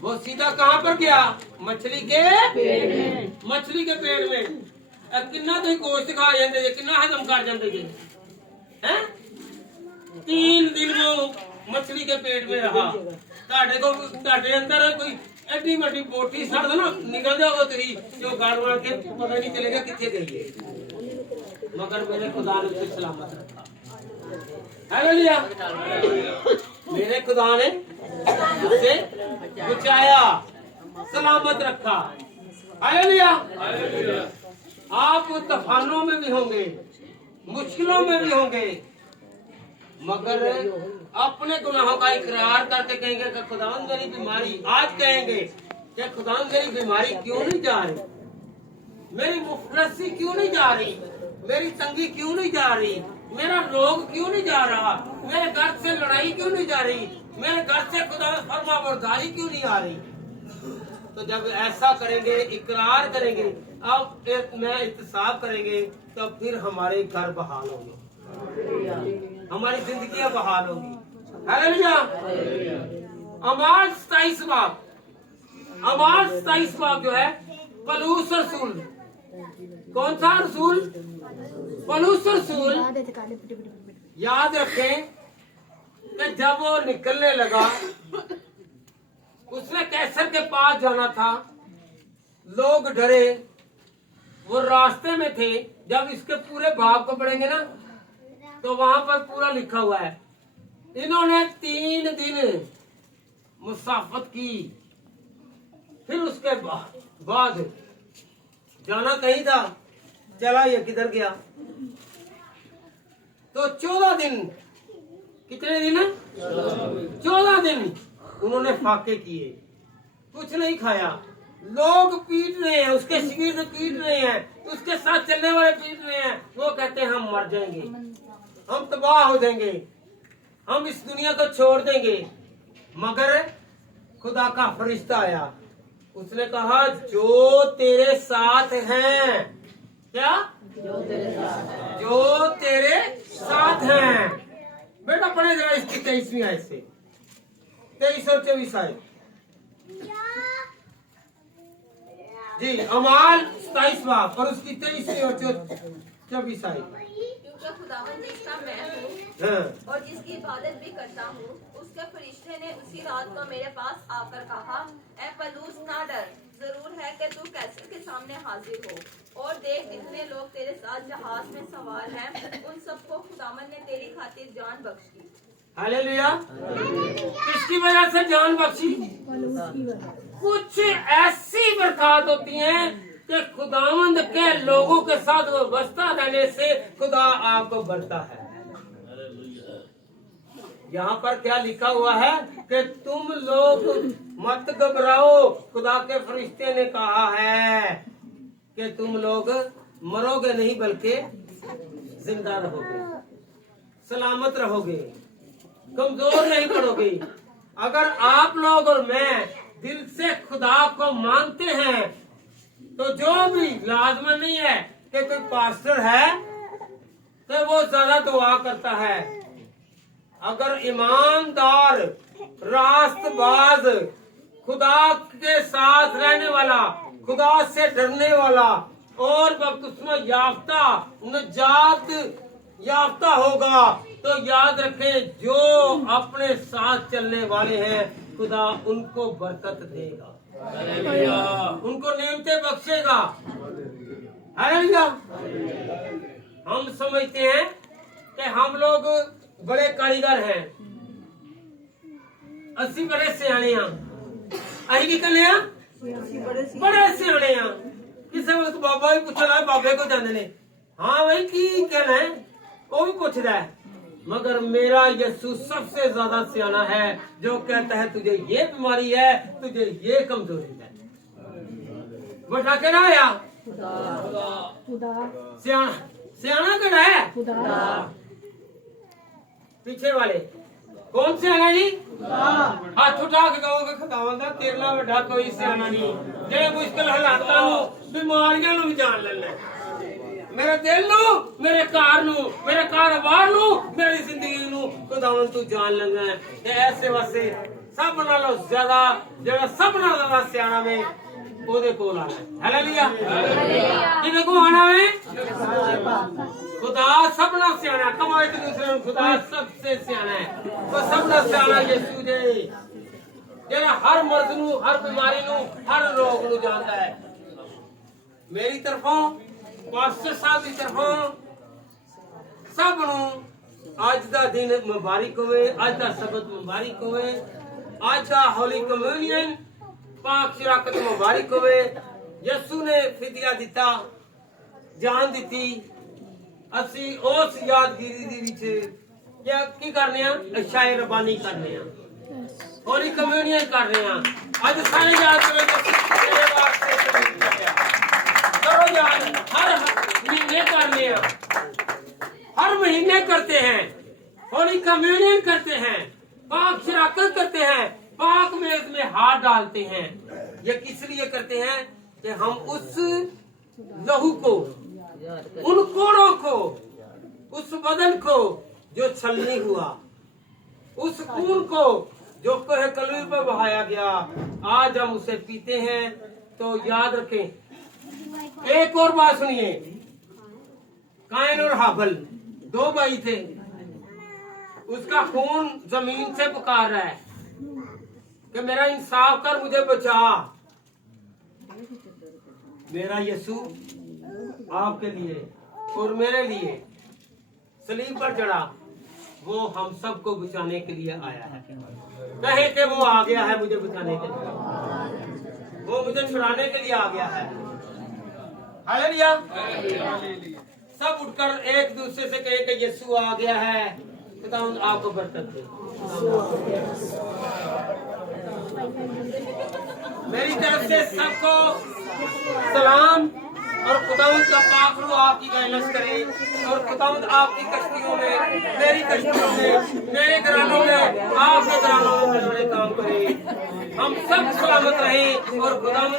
वो सीधा कहाँ पर गया? मछली के पेड़ में। मछली के पेड़ में कितना तो गोश्त खा जाते, कितना हजम कर जाते हैं। 3 दिन वो मछली के पेट में रहा। ताड़े अंदर कोई एडी मटी बोटी सड़ दो ना, निकल जाओ तेरी जो गाड़ मार के पता नहीं चलेगा कितने गई है। मगर मेरे खुदा ने उसे सलामत रखा। हालेलुया। मेरे खुदा ने उसे बचाया, सलामत रखा। हालेलुया। आप तूफानों में भी होंगे, मुश्किलों में भी होंगे, मगर अपने गुनाहों का इकरार करके कहेंगे कि खुदावंद मेरी बीमारी, आज कहेंगे कि खुदावंद मेरी बीमारी क्यों नहीं जा रही, मेरी मुफलसी क्यों नहीं जा रही, मेरी तंगी क्यों नहीं जा रही, मेरा रोग क्यों नहीं जा रहा, मेरे घर से लड़ाई क्यों नहीं जा रही, मेरे घर से खुदावंद फरमाबरदारी क्यों नहीं आ रही। तो जब ऐसा करेंगे, इकरार करेंगे, अब मैं इत्साफ करेंगे, तो फिर हमारे घर बहाल होंगे, हमारी जिंदगियां बहाल होंगी। हालेलुया। अमाल 27 बाब, अमाल 27 बाब जो है पलूस रसूल, कौन सा रसूल? पलूस रसूल। याद रखें कि जब वो निकलने लगा, उसने कैसर के पास जाना था, लोग डरे, वो रास्ते में थे। जब इसके पूरे बाब को पढ़ेंगे ना, तो वहां पर पूरा लिखा हुआ है, इन्होंने 3 दिन मुसाफत की। फिर उसके बाद जाना कहीं था, चला ये किधर गया? तो 14 दिन, कितने दिन? 14 दिन उन्होंने फाके किए, कुछ नहीं खाया। लोग पीट रहे हैं, उसके शिगिर्द पीट रहे हैं, उसके साथ चलने वाले पीट रहे हैं। वो कहते हैं हम मर जाएंगे, हम तबाह हो जाएंगे, हम इस दुनिया को छोड़ देंगे। मगर खुदा का फरिश्ता आया, उसने कहा जो तेरे साथ हैं, क्या? जो तेरे साथ हैं। बेटा पढ़े जरा इसकी 23वीं आयत से, 23 और 24 आयत जी। अमाल 27 बाब और उसकी 23वीं और 24 आयत। क्योंकि खुदावंद जिसका मैं हूँ हाँ। और जिसकी इबादत भी करता हूँ, उसके फरिश्ते ने उसी रात को मेरे पास आकर कहा, ऐ पलूस ना डर, जरूर है कि तू कैसर के सामने हाजिर हो। और देख, जितने लोग तेरे साथ जहाज में सवार हैं, उन सबको खुदावंद ने तेरी खातिर जान बख्शी। हालेलुया। किसकी वजह से जान बख्शी? कुछ ऐसी बरकत होती हैं कि खुदावंद के लोगों के साथ वो बसता रहने से खुदा आपको बढ़ता है। यहाँ पर क्या लिखा हुआ है कि तुम लोग मत घबराओ। खुदा के फरिश्ते ने कहा है कि तुम लोग मरोगे नहीं, बल्कि जिंदा रहोगे, सलामत रहोगे, कमजोर नहीं पड़ोगे। अगर आप लोग और मैं दिल से खुदा को मानते हैं, तो जो भी लाजमन नहीं है कि कोई पास्टर है तो वो ज्यादा दुआ करता है। अगर ईमानदार, रास्तबाज, खुदा के साथ रहने वाला, खुदा से डरने वाला और बपतिस्मा याफ्ता, नजात याफ्ता होगा। तो याद रखें, जो अपने साथ चलने वाले हैं खुदा उनको बरकत देगा, उनको नेमतें बख्शेगा। हालेलुया। हम समझते हैं कि हम लोग बड़े कारीगर हैं, असी बड़े सियाने हैं, अही की कने हैं बड़े सियाने हैं। किसी वक्त बाबा भी पूछना है, बाबे को जाने ने, हाँ भाई की कहना है, वो भी पूछ रहा है। मगर मेरा यीशु सबसे ज्यादा सियाना है, जो कहता है तुझे ये बीमारी है, तुझे ये कमजोरी है। बता के ना आया सियाना, सियाना कौन है? पीछे वाले कौन सियाना जी? हाथ उठा के कहोगे खुदावंदा तेरे नाल वड्डा कोई सियाना नहीं, जे मुश्किल हालातां नूं बीमारियां नूं भी जान लैंदा। मेरे दिल नू, मेरे कार नू, मेरे कारोबार नू, मेरी जिंदगी नू खुदावंद तू जान लैंदा है। ते ऐसे वास्ते सब नालों ज्यादा जेड़ा सब नालों ज्यादा सियाना वे ओदे कोल आना है। हालेलुया। किने को आना वे? खुदा सबना सियाना। कमाए एक दूसरे नू खुदा सबसे सियाना है। तो सबना सियाना यीशु जे जेड़ा हर मर्द नू, हर बीमारी नू, हर रोग नू जानदा है। मेरी तरफों, पास्टर साहब की तरफों सब नू अज दा दिन मुबारक होवे, अज दा सबत मुबारक होवे, अज दा होली कम्युनियन पाक शराकत मुबारक होवे। यीशु ने फिदिया दिता, जान दी। असी उस यादगिरी दी विच क्या की करने आ? अशाए रबानी करने आ, होली कम्युनियन कर रहे हैं। अज सारे याद करो तेरे वास्ते करो याद। हर महीने करने हैं, हर महीने करते हैं, होली कम्युनियन करते हैं, पाक शराकत करते हैं, पाक मेज में हाथ डालते हैं। ये किस लिए करते हैं? कि हम उस लहू को, उन कोड़ों को, उस बदन को जो छलनी हुआ, उस खून को जो कलवी पर बहाया गया, आज हम उसे पीते हैं। तो याद रखें। एक और बात सुनिए, कायन और हाबल दो भाई थे, उसका खून जमीन से पुकार रहा है कि मेरा इंसाफ कर, मुझे बचा। मेरा यीशु आपके लिए और मेरे लिए सलीब पर चढ़ा, वो हम सबको बचाने के लिए आया है। कहे कि वो आ गया है मुझे बचाने के लिए, वो मुझे छुड़ाने के लिए आ गया है। हालेलुया। सब उठकर एक दूसरे से कहे कि यीशु आ गया है। खुदावंद आपको बरकत दे। मेरी तरफ से सबको सलाम और खुदावंद का पाक रूह आपकी गाइडेंस करे और खुदावंद आपकी कश्तियों में, मेरी कश्तियों में, मेरे घरानों में, आपके घरानों में बड़े काम करे। हम सब सलामत रहें और खुदावंद